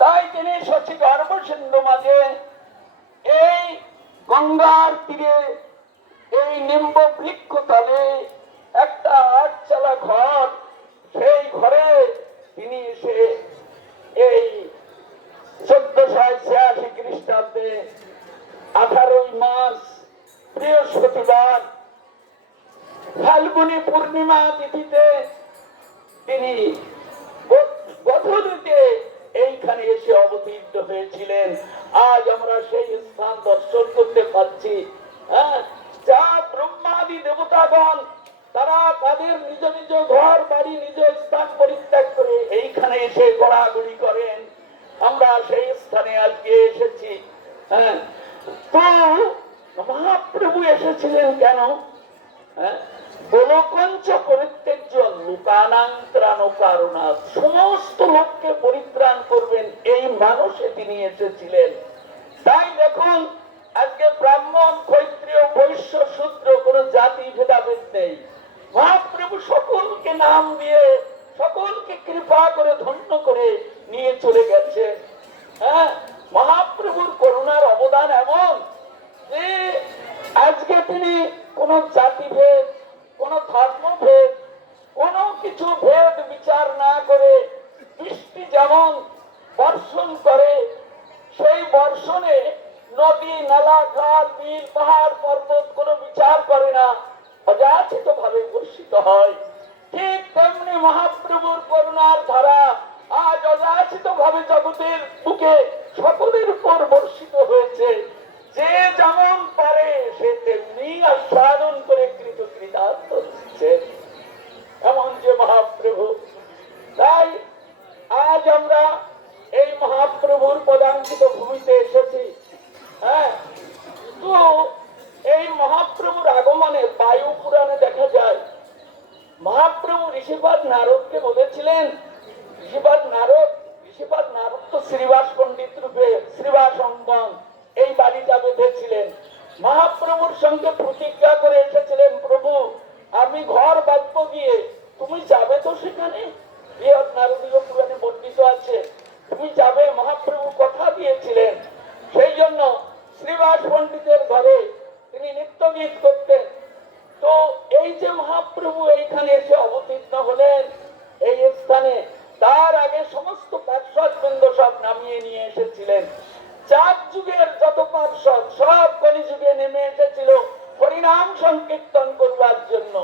তাই তিনি শচীগর্ভ সিন্ধু মাঝে এই গঙ্গার তীরে এই নিম্ব বৃক্ষ তলে একটা 8 ঘর, সেই ঘরে তিনি এসে এই 1486 খ্রিস্টাব্দে 18 মার্চ বৃহস্পতিবার ফাল্গুনী পূর্ণিমা তিথিতে তিনি গধূলিতে এইখানে এসে অবতীর্ণ হয়েছিলেন। আজ আমরা সেই স্থান দর্শন করতে পারছি। হ্যাঁ, যা ব্রহ্মাদি দেবতাগণ তারা তাদের নিজ নিজ ঘর বাড়ি নিজ স্থান পরিত্যাগ করে এইখানে এসে গড়াগড়ি করেন। আমরা সেই স্থানে আজকে এসেছি। হ্যাঁ, তো মহাপ্রভু এসেছিলেন কেন? হ্যাঁ, গোলকঞ্চ পরিত্যাজ্য লোকানাং ত্রাণ কারণাৎ, সমস্ত লোককে পরিত্রাণ করবেন এই মানুষে তিনি এসেছিলেন। তাই দেখুন, আজকে ব্রাহ্মণ ক্ষত্রিয় বৈশ্য শূদ্র কোনো জাতি ভেদাভেদ নেই। মহাপ্রভু সকলকে নাম দিয়ে সকলকে কৃপা করে ধন্য করে নিয়ে চলে গেছে। হ্যাঁ, মহাপ্রভুর করুণার অবদান এমন যে আজকে তিনি কোন জাতিভেদ, কোন ধর্মভেদ, কোন কিছু ভেদ বিচার না করে বৃষ্টি যেমন বর্ষণ করে, সেই বর্ষণে নদী নালা খাল বিল পাহাড় পর্বত কোনো বিচার করে না, অযাচিত ভাবে বর্ষিত হয়। ঠিক তেমনি মহাপ্রভুর করুণার ধারা আজ অযাচিত ভাবে জগতের বুকে সকলের উপর বর্ষিত হয়েছে। যে যেমন পারে সে তেমনি আস্বাদন করে কৃতকৃতার্থ হচ্ছে, এমন যে মহাপ্রভু। তাই আজ আমরা এই মহাপ্রভুর পদাঙ্কিত ভূমিতে এসেছি। হ্যাঁ, তো এই মহাপ্রভুর আগমনে বায়ু পুরাণে দেখা যায় মহাপ্রভু ঋষিপাদ নারদকে বলেছিলেন, ঋষিপাদ নারদ তো শ্রীবাস পণ্ডিত রূপে শ্রীবাস অঙ্গন এই বাড়িটা বেঁধেছিলেন। মহাপ্রভুর সঙ্গে প্রতিজ্ঞা করে এসেছিলেন, প্রভু আমি ঘর বাঁধব গিয়ে, তুমি যাবে তো সেখানে? বৃহৎ নারদীয় পুরাণে বর্ণিত আছে, তুমি যাবে। মহাপ্রভু কথা দিয়েছিলেন। সেই জন্য শ্রীবাস পণ্ডিতের ঘরে তিনি নিত্য গীত করতেন। তো এই যে মহাপ্রভু এইখানে এসে অবতীর্ণ হলেন এই স্থানে, তার আগে সমস্ত পার্শ্বদ বৃন্দ সব নামিয়ে নিয়ে এসেছিলেন। 4 যুগের যত পার্শ্বদ সব কলিযুগে নেমে এসেছিল হরিনাম সংকীর্তন করবার জন্য।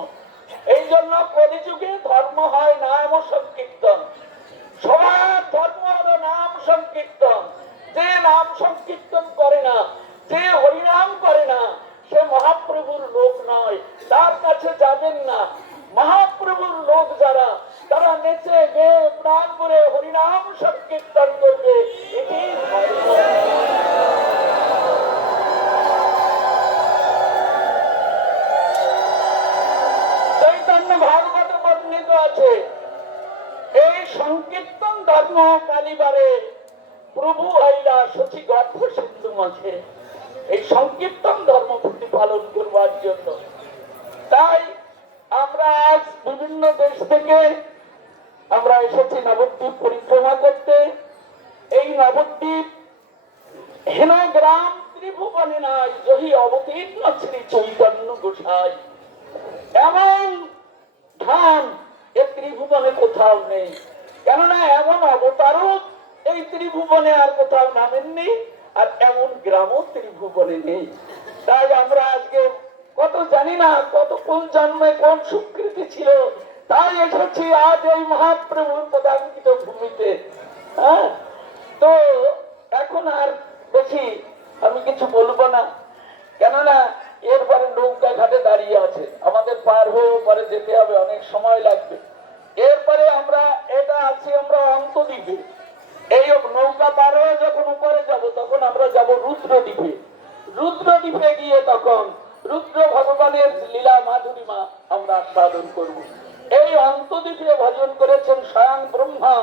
এই জন্য কলিযুগে ধর্ম হয় নাম ও সংকীর্তন, সবার ধর্ম হলো নাম সংকীর্তন। যে নাম সংকীর্তন করে না, যে হরিনাম করে না, সে মহাপ্রভুর লোক নয়, তার কাছে যাবেন না। মহাপ্রভুর লোক যারা, তারা নেচে গেয়ে প্রাণ ভরে হরিনাম সংকীর্তন করবে, এটি ধর্ম। চৈতন্য ভাগবত বর্ণিত আছে, এই সংকীর্তন ধর্ম কালিবারে প্রভু আইলা সচি গর্ভ সিন্ধু মাঝে, এই সংকীর্তন ধর্ম প্রতিপালন করবার জন্য। তাই আমরা আজ বিভিন্ন দেশ থেকে আমরা এসেছি নবদ্বীপ পরিক্রমা করতে। এই নবদ্বীপ হেন গ্রাম ত্রিভুবনে নাই, জহি অবতীর্ণ শ্রী চৈতন্য গোসাই। এমন ধাম এ ত্রিভুবনে কোথাও নেই, কেননা এমন অবতারও এই ত্রিভুবনে আর কোথাও নামেননি, আর এমন গ্রামও ত্রিভুবনে নেই। তাই আমরা আজকে কত জানি না, কত কোন জন্মে কোন স্বীকৃতি ছিল, তাই এসেছি আজ এই মহাপ্রভুর পদাঙ্কিত ভূমিতে। হ্যাঁ, তো এখন আর বেশি আমি কিছু বলবো না, কেননা এরপরে নৌকা ঘাটে দাঁড়িয়ে আছে, আমাদের পার হয়ে পরে যেতে হবে, অনেক সময় লাগবে। এরপরে আমরা এটা আছি আমরা অন্তদ্বীপে। এই নৌকা পার হয়ে যখন উপরে যাব, তখন আমরা যাব রুদ্রদ্বীপে। রুদ্রদ্বীপে গিয়ে তখন রুদ্র ভগবানের লীলা মাধুরীমা আমরা আস্বাদন করব। এই অন্তদ্বীপে ভজন করেছেন স্বয়ং ব্রহ্মা,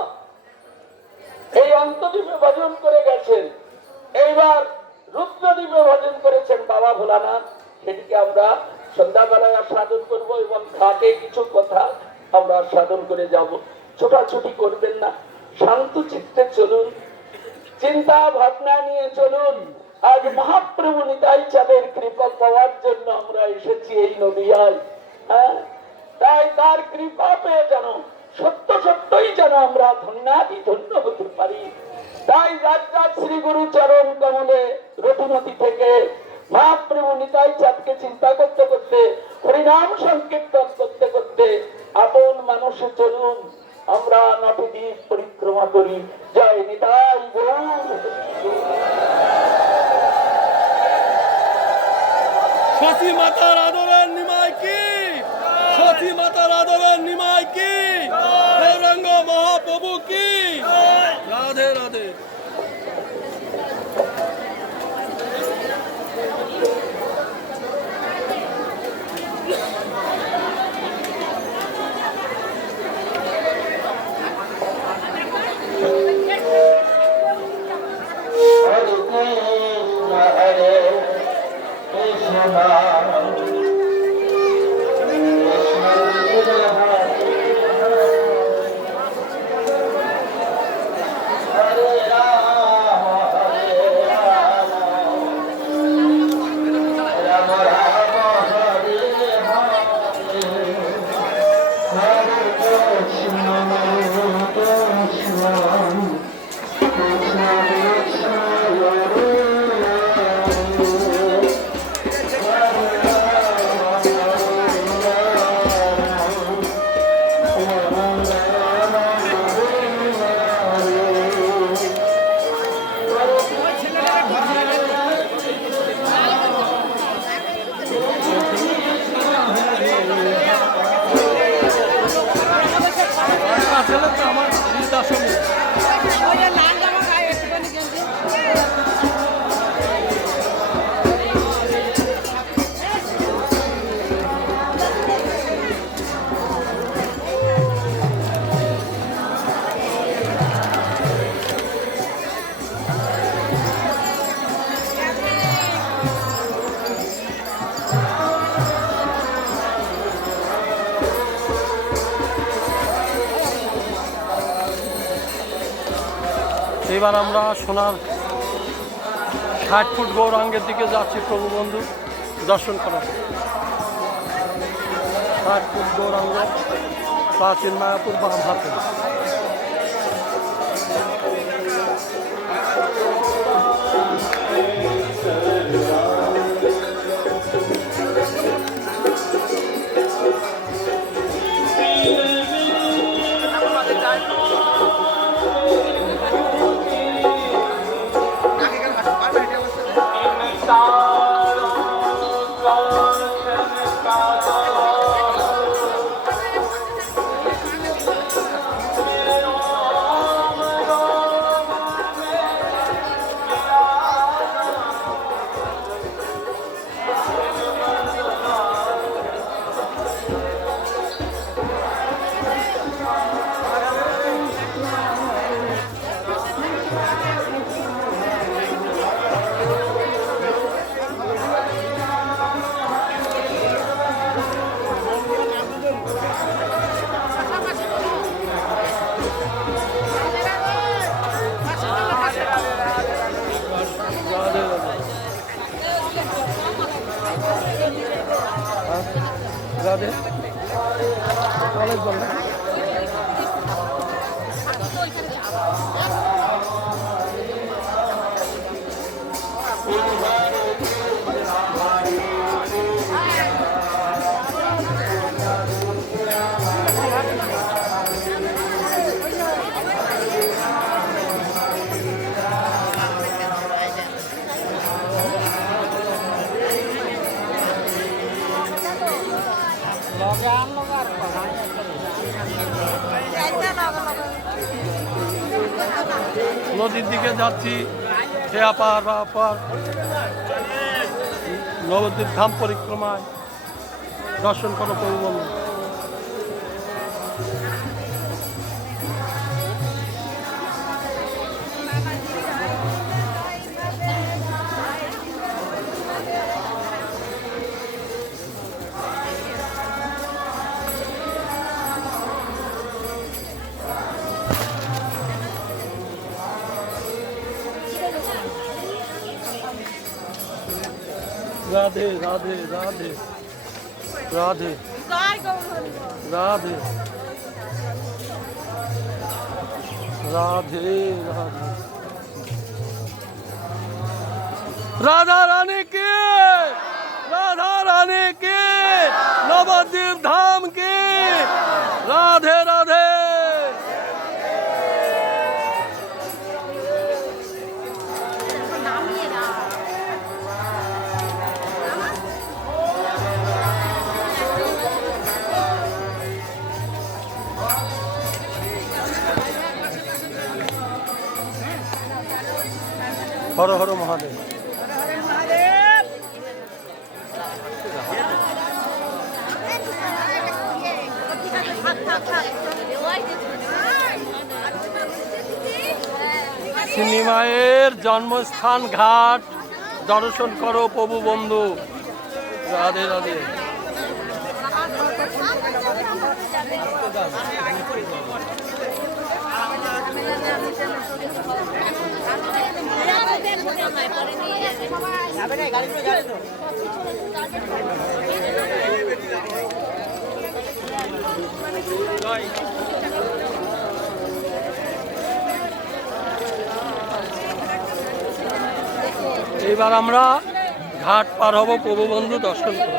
এই অন্তদ্বীপে ভজন করে গেছেন। এইবার রুদ্রদ্বীপে ভজন করেছেন বাবা ভোলানাথ, সেটিকে আমরা সন্ধ্যাবেলায় আস্বাদন করব এবং ঘাটে কিছু কথা আমরা আস্বাদন করে যাব। ছোটাছুটি করবেন না, শান্ত চিত্তে চলুন, চিন্তা ভাবনা নিয়ে চলুন। আজ মহাপ্রভু নিতাই চাঁদের কৃপা পাওয়ার জন্য আমরা এসেছি এই নদিয়ায়। হ্যাঁ, তাই তার কৃপা পেয়ে যেন সত্য সত্যই যেন আমরা ধন্যাতি ধন্য হতে পারি। তাই রাজরাজ শ্রী গুরু চরণ কমলে রঘুমতি থেকে মহাপ্রভু নিতাই চাঁদকে চিন্তা করতে করতে, হরিনাম সংকীর্তন করতে করতে আপন মানুষে চলুন আমরা নবদ্বীপ পরিক্রমা করি। জয় নিতাই গৌর। সতী মাতার আদরের নিমাই কি, সতী মাতার আদরের নিমাই কি, গৌরাঙ্গ মহাপ্রভু কি। রাধে রাধে। হরে কৃষ্ণ হরে কৃষ্ণ কৃষ্ণ হরে রাম রাম রাম হরে হরে হরে কৃষ্ণ কৃষ্ণ ছেলে তো আমার বৃদ্ধাশ্রমে। এবার আমরা সোনার 60 ফুট গৌরাঙ্গের দিকে যাচ্ছি প্রভু বন্ধু দর্শন করার। 60 ফুট গৌরাঙ্গ, প্রাচীন মায়াপুর বাম হাতে। রাধে কলেজ বলে নদীর দিকে যাচ্ছি। খেয়াপার বাপার নবদ্বীপ ধাম পরিক্রমায় দর্শন করো প্রভু বন্ধু। রাধে রাধে রাধে রাধে জয় গৌরহরি বল। রাধে রাধে রাধে রাধা রানী কে, রাধা রানী কে, নবদ্বীপ ধাম কে, রাধে রাধে। নামিয়ে না। হর হর মহাদেব। থাক, থাক, থাক। সিনেমায়ের জন্মস্থান ঘাট দর্শন করো প্রভু বন্ধু। রাধে রাধে। এবার আমরা ঘাট পার হব প্রভু বন্ধু দর্শন করব।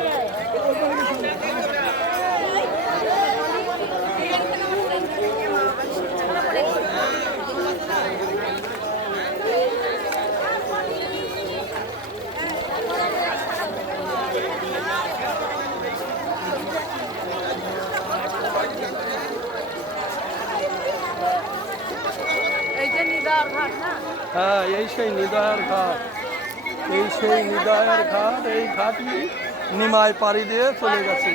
এই যে নিদার ঘাট না? হ্যাঁ, এই সেই নিদয়ের ঘাট, এই সেই নিদয়ের ঘাট। এই ঘাটই নিমাই পাড়ি দিয়ে চলে গেছে।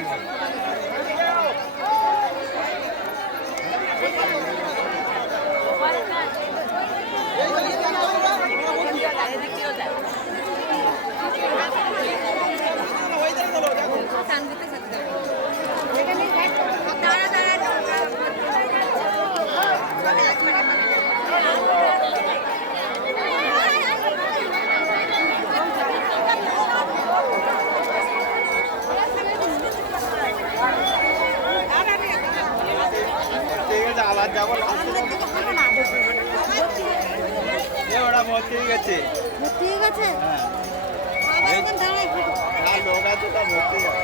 আবার যাবো ওরা ভর্তি হয়ে গেছে। ঠিক আছে। আর লোক আছে তা ভর্তি যাবে।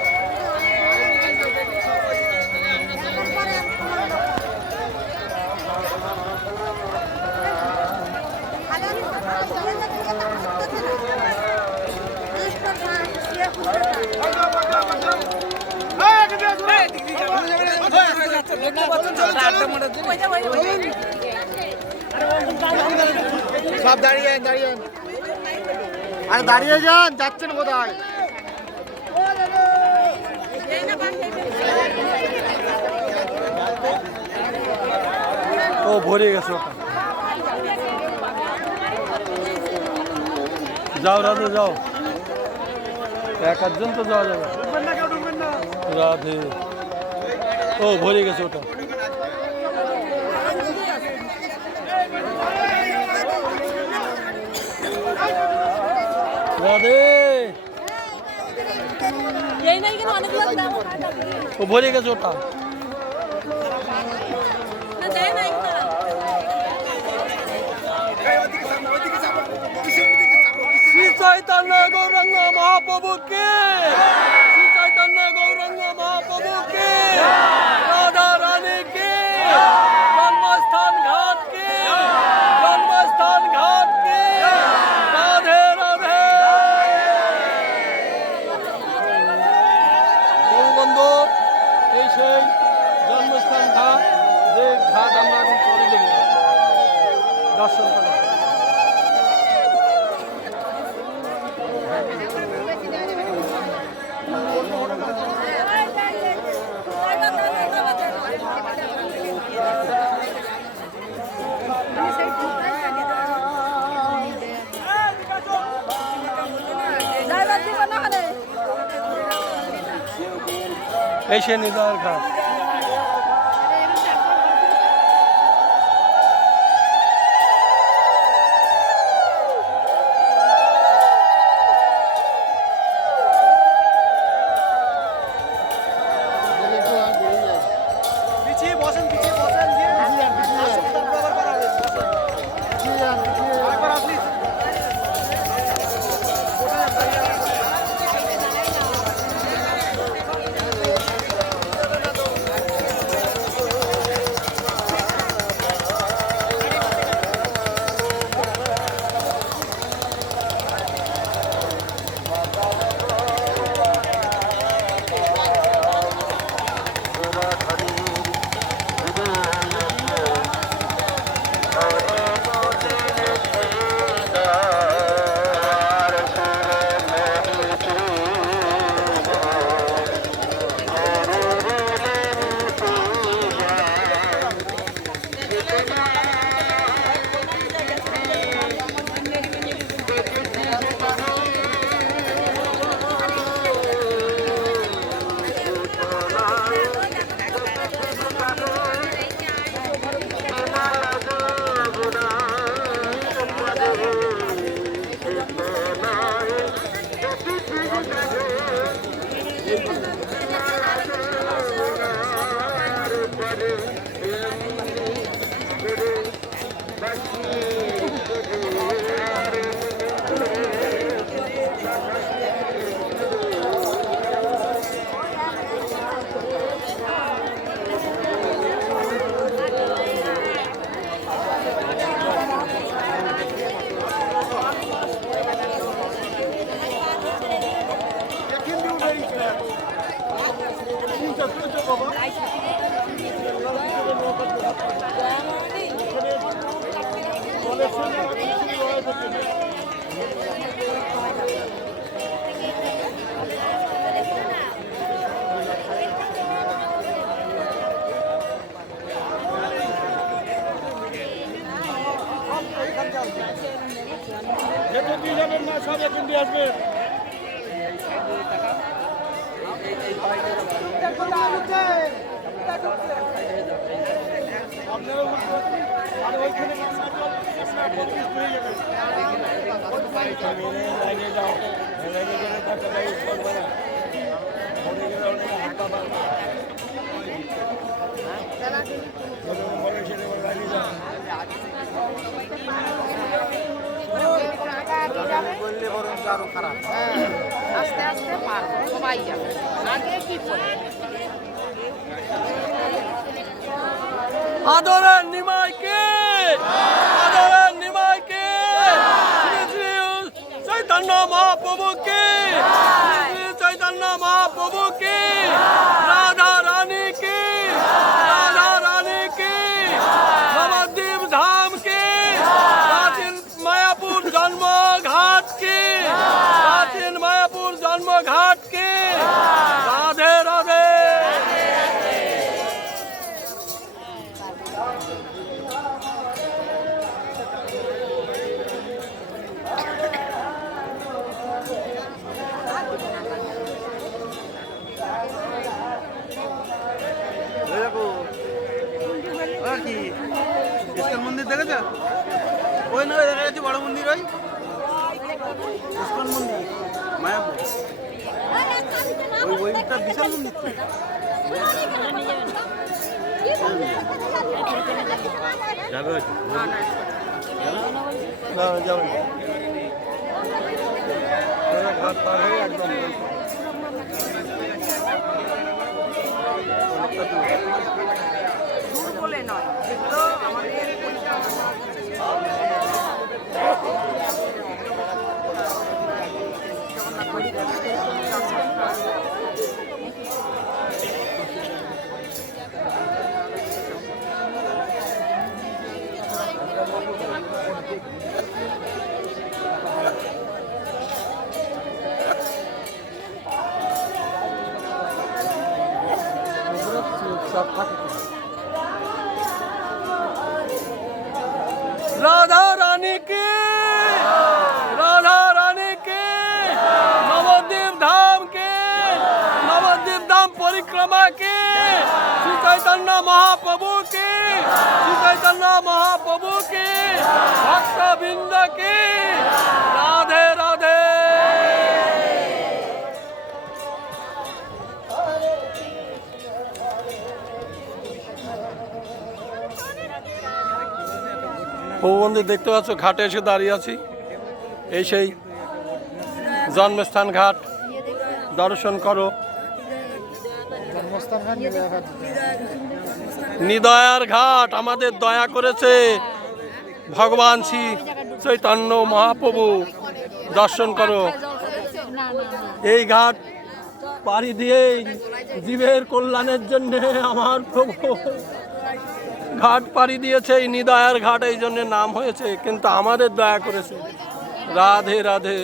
সব দাঁড়িয়ে দাঁড়িয়ে আরে দাঁড়িয়ে যান, যাচ্ছেন কোথায়? ও ভরে গেছে ওটা। যাও রাধে যাও, এক আধজন তো যাওয়া যাবে। রাধে। ও ভরে গেছে ওটা। রাধে। এই নাই কেন অনেক লোক দাও। ও ভরে গেছে ওটা। না দেয় নাই না। শ্রী চৈতন্য গৌরাঙ্গ মহাপ্রভুকে, শ্রী চৈতন্য গৌরাঙ্গ মহাপ্রভুকে, রাধা রানীকে, জন্মস্থান ঘাটকে, জন্মস্থান ঘাটকে, রাধে রাধে। প্রভু বন্ধু, এই সেই জন্মস্থান ঘাট, যে ঘাট আমরা এখন করে দেব দর্শন করা। এই সে নিদার ঘাট। বললে বরং আরো খারাপ। আস্তে আস্তে পারবো, সবাই যাবে। আগে কি করে আদরের নিমাইকে, আদরের নিমাইকে, শ্রী শ্রী চৈতন্য মহাপ্রভুকে, শ্রী শ্রী চৈতন্য মহাপ্রভুকে, রাধা রানীকে, রাধা রানীকে, নবদ্বীপ ধামকে, প্রাচীন মায়াপুর জন্মঘাটকে, প্রাচীন মায়াপুর জন্মঘাটকে, রাধে রাধে। কি ইস্কন মন্দির দেখেছো? ওই না দেখা যাচ্ছে বড় মন্দির, ওই ইস্কন মন্দির মায়াপুর, ওইটা বিশাল মন্দির তো। যাবে না যাবে ঘাট পার হয়ে একদম দূর বলে নয়, যেগুলো আমাদের রাধা রানী কে, রাধা রানী কে, নবদ্বীপ ধাম কে, নবদ্বীপ ধাম পরিক্রমা কে, শ্রী চৈতন্য মহাপ্রভু কে, শ্রী চৈতন্য মহাপ্রভু কে, ভক্তবৃন্দ কে, রাধে রাধে। প্রভু মন্দির দেখতে পাচ্ছ, ঘাটে এসে দাঁড়িয়ে আছি। এই সেই জন্মস্থান ঘাট, দর্শন করো। নিদয়ার ঘাট, আমাদের দয়া করেছে ভগবান শ্রী চৈতন্য মহাপ্রভু, দর্শন করো। এই ঘাট পাড়ি দিয়েই জীবের কল্যাণের জন্য আমার প্রভু ঘাট পাড়ি দিয়েছে। এই নিদয়ার ঘাট এই জন্য নাম হয়েছে, কিন্তু আমাদের দয়া করেছে। রাধে রাধে।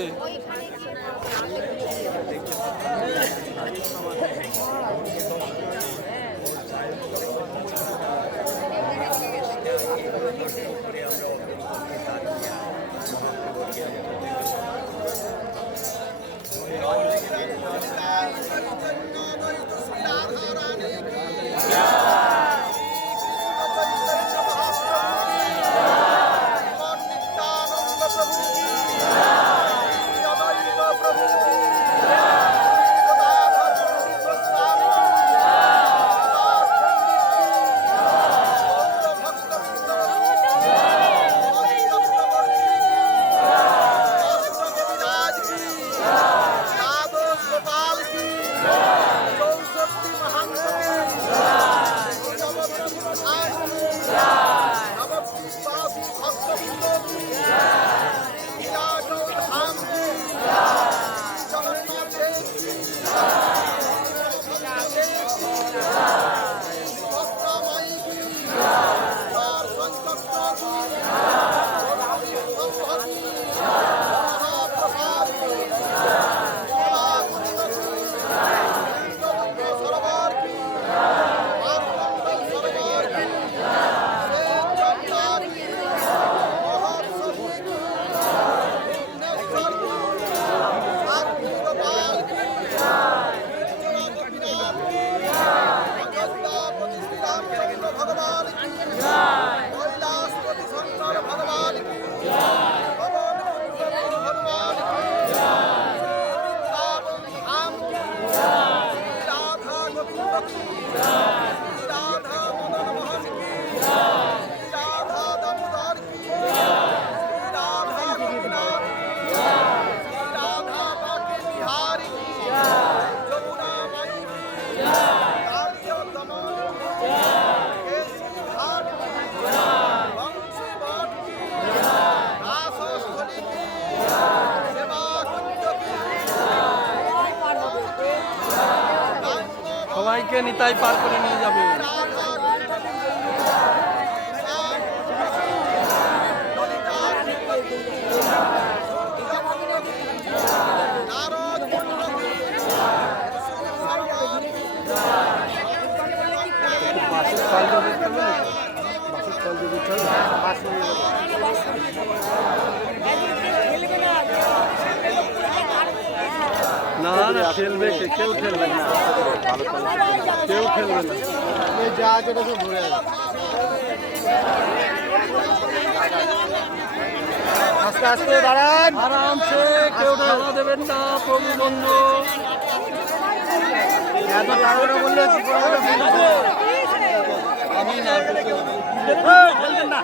থেকে নিতাই পার করে নিয়ে যাবে। বাসের ফল দেখতে হবে, বাসের ফল দেখতে হবে, বাস হয়ে যাবে। না না খেলবে, কেউ খেলবে না, কেউ খেলবে না, যা আছে ওটা সব ঘুরে যাবে। আস্তে আস্তে দাঁড়ান, আরামসে, কেউ ঢালা দেবেন না প্রভু বন্ধু। এত তাড়াহুড়ো বললে কি করে হবে? আমি না খেলবেন না।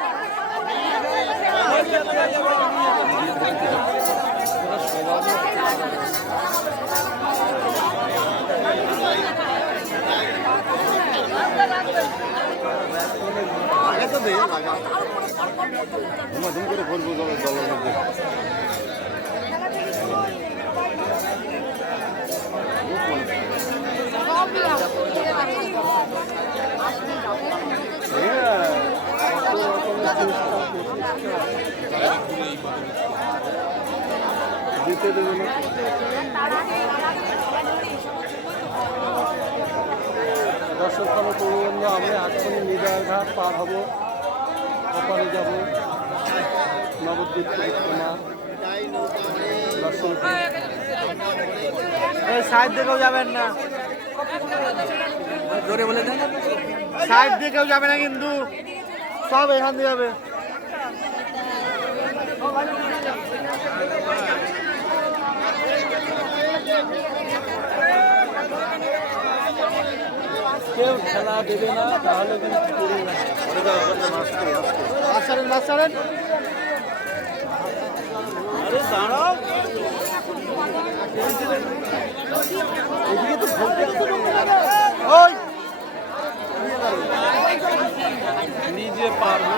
আগে তো দে লাগা ধুম করে ভরবো জলের মধ্যে। দিতে দেবে না। দর্শক বন্ধু, আমরা এখনই নিদার ঘাট পার হব, ওপারে যাব নবদ্বীপ পরিক্রমা দর্শন। এই সাইড দিকেও যাবেন না, জোরে বলে দেন, সাইড দিকেও যাবে না কিন্তু, সব এখান দিয়ে যাবে। কেউ খেলা দেবে না, তাহলে কিন্তু ছাড়েন, মাছ ছাড়েন। আরে দাঁড়াও, এদিকে তো ওই নিজে পারবে।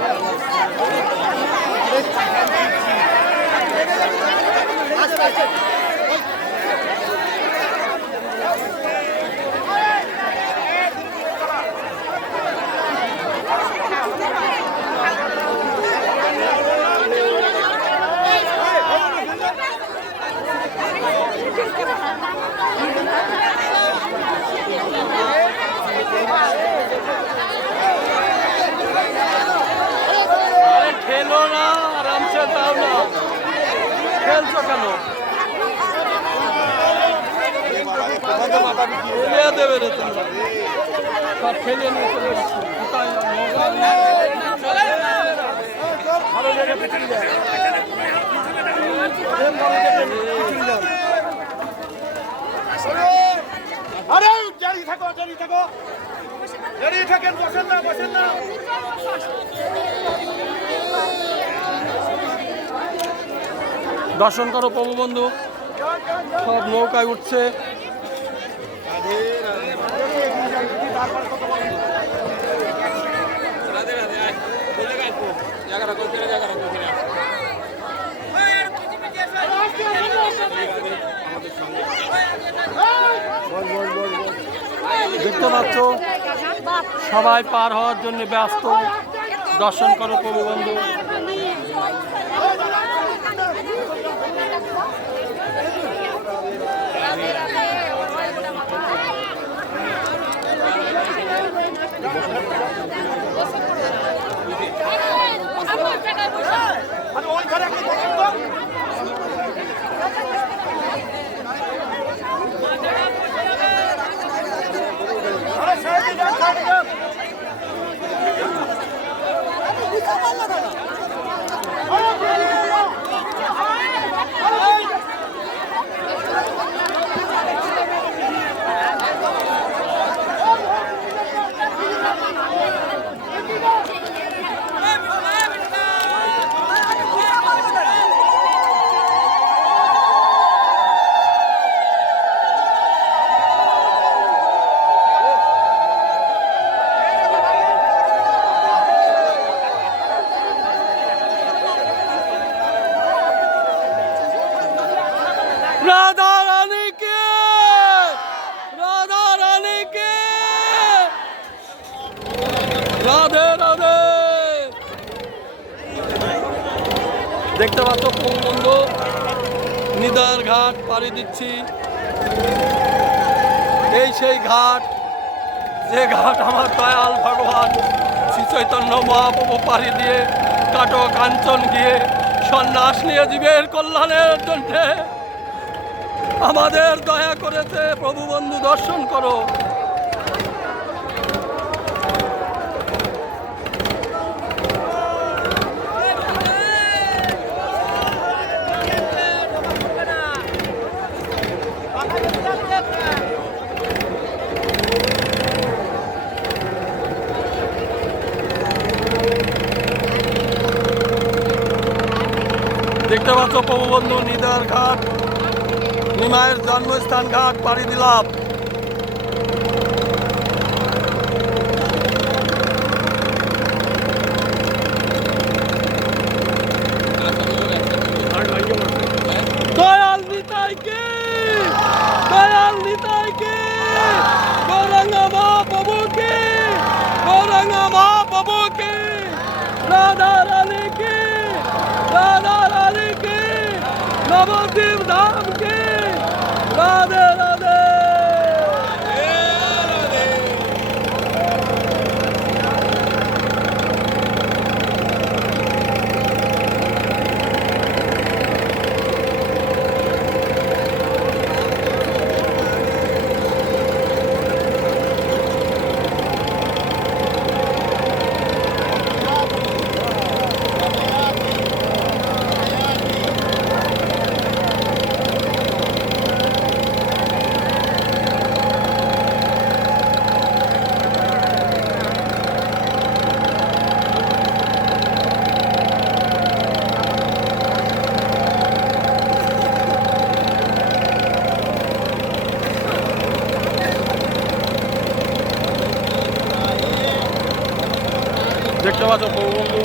খেলো না, আরামসে দাও না, খেলছো কেন? খেলিয়ে দেবে রে তোমরা, সব খেলিয়ে নিয়ে চলে যাচ্ছ। ভালো জায়গায় পিছিয়ে যায়, আরে দাঁড়িয়ে থাকো, দাঁড়িয়ে থাকো, দাঁড়িয়ে থাকেন, বসেন না, বসেন না। দর্শন করো প্রভু বন্ধু, সব নৌকায় উঠছে। দেখতে পাচ্ছ সবাই পার হওয়ার জন্য ব্যস্ত। দর্শন করো প্রভু বন্ধু। রাধা রানী কে, রাধা রানী কে। দেখতে পাচ্ছ বন্ধু, নিদার ঘাট পাড়ি দিচ্ছি। এই সেই ঘাট, যে ঘাট আমার দয়াল ভগবান শ্রী চৈতন্য মহাপ্রভু পাড়ি দিয়ে কাটো কাঞ্চন গিয়ে সন্ন্যাস নিয়ে জীবের কল্যাণের জন্য আমাদের দয়া করেছে। প্রভু বন্ধু দর্শন করো। দেখতে পাচ্ছ প্রভু বন্ধু, নিদার ঘাট, নিমায়ের জন্মস্থান ঘাট পাড়ি দিলাম। দয়াল নিতাইকে, দয়াল নিতাইকে, গৌরাঙ্গা মা প্রভুকে, গৌরাঙ্গা মা প্রভুকে, রাধা রানীকে, রাধা রানীকে, নবদ্বীপ ধামকে, রাধে রাধে। দেখতে পাচ্ছ প্রভু বন্ধু,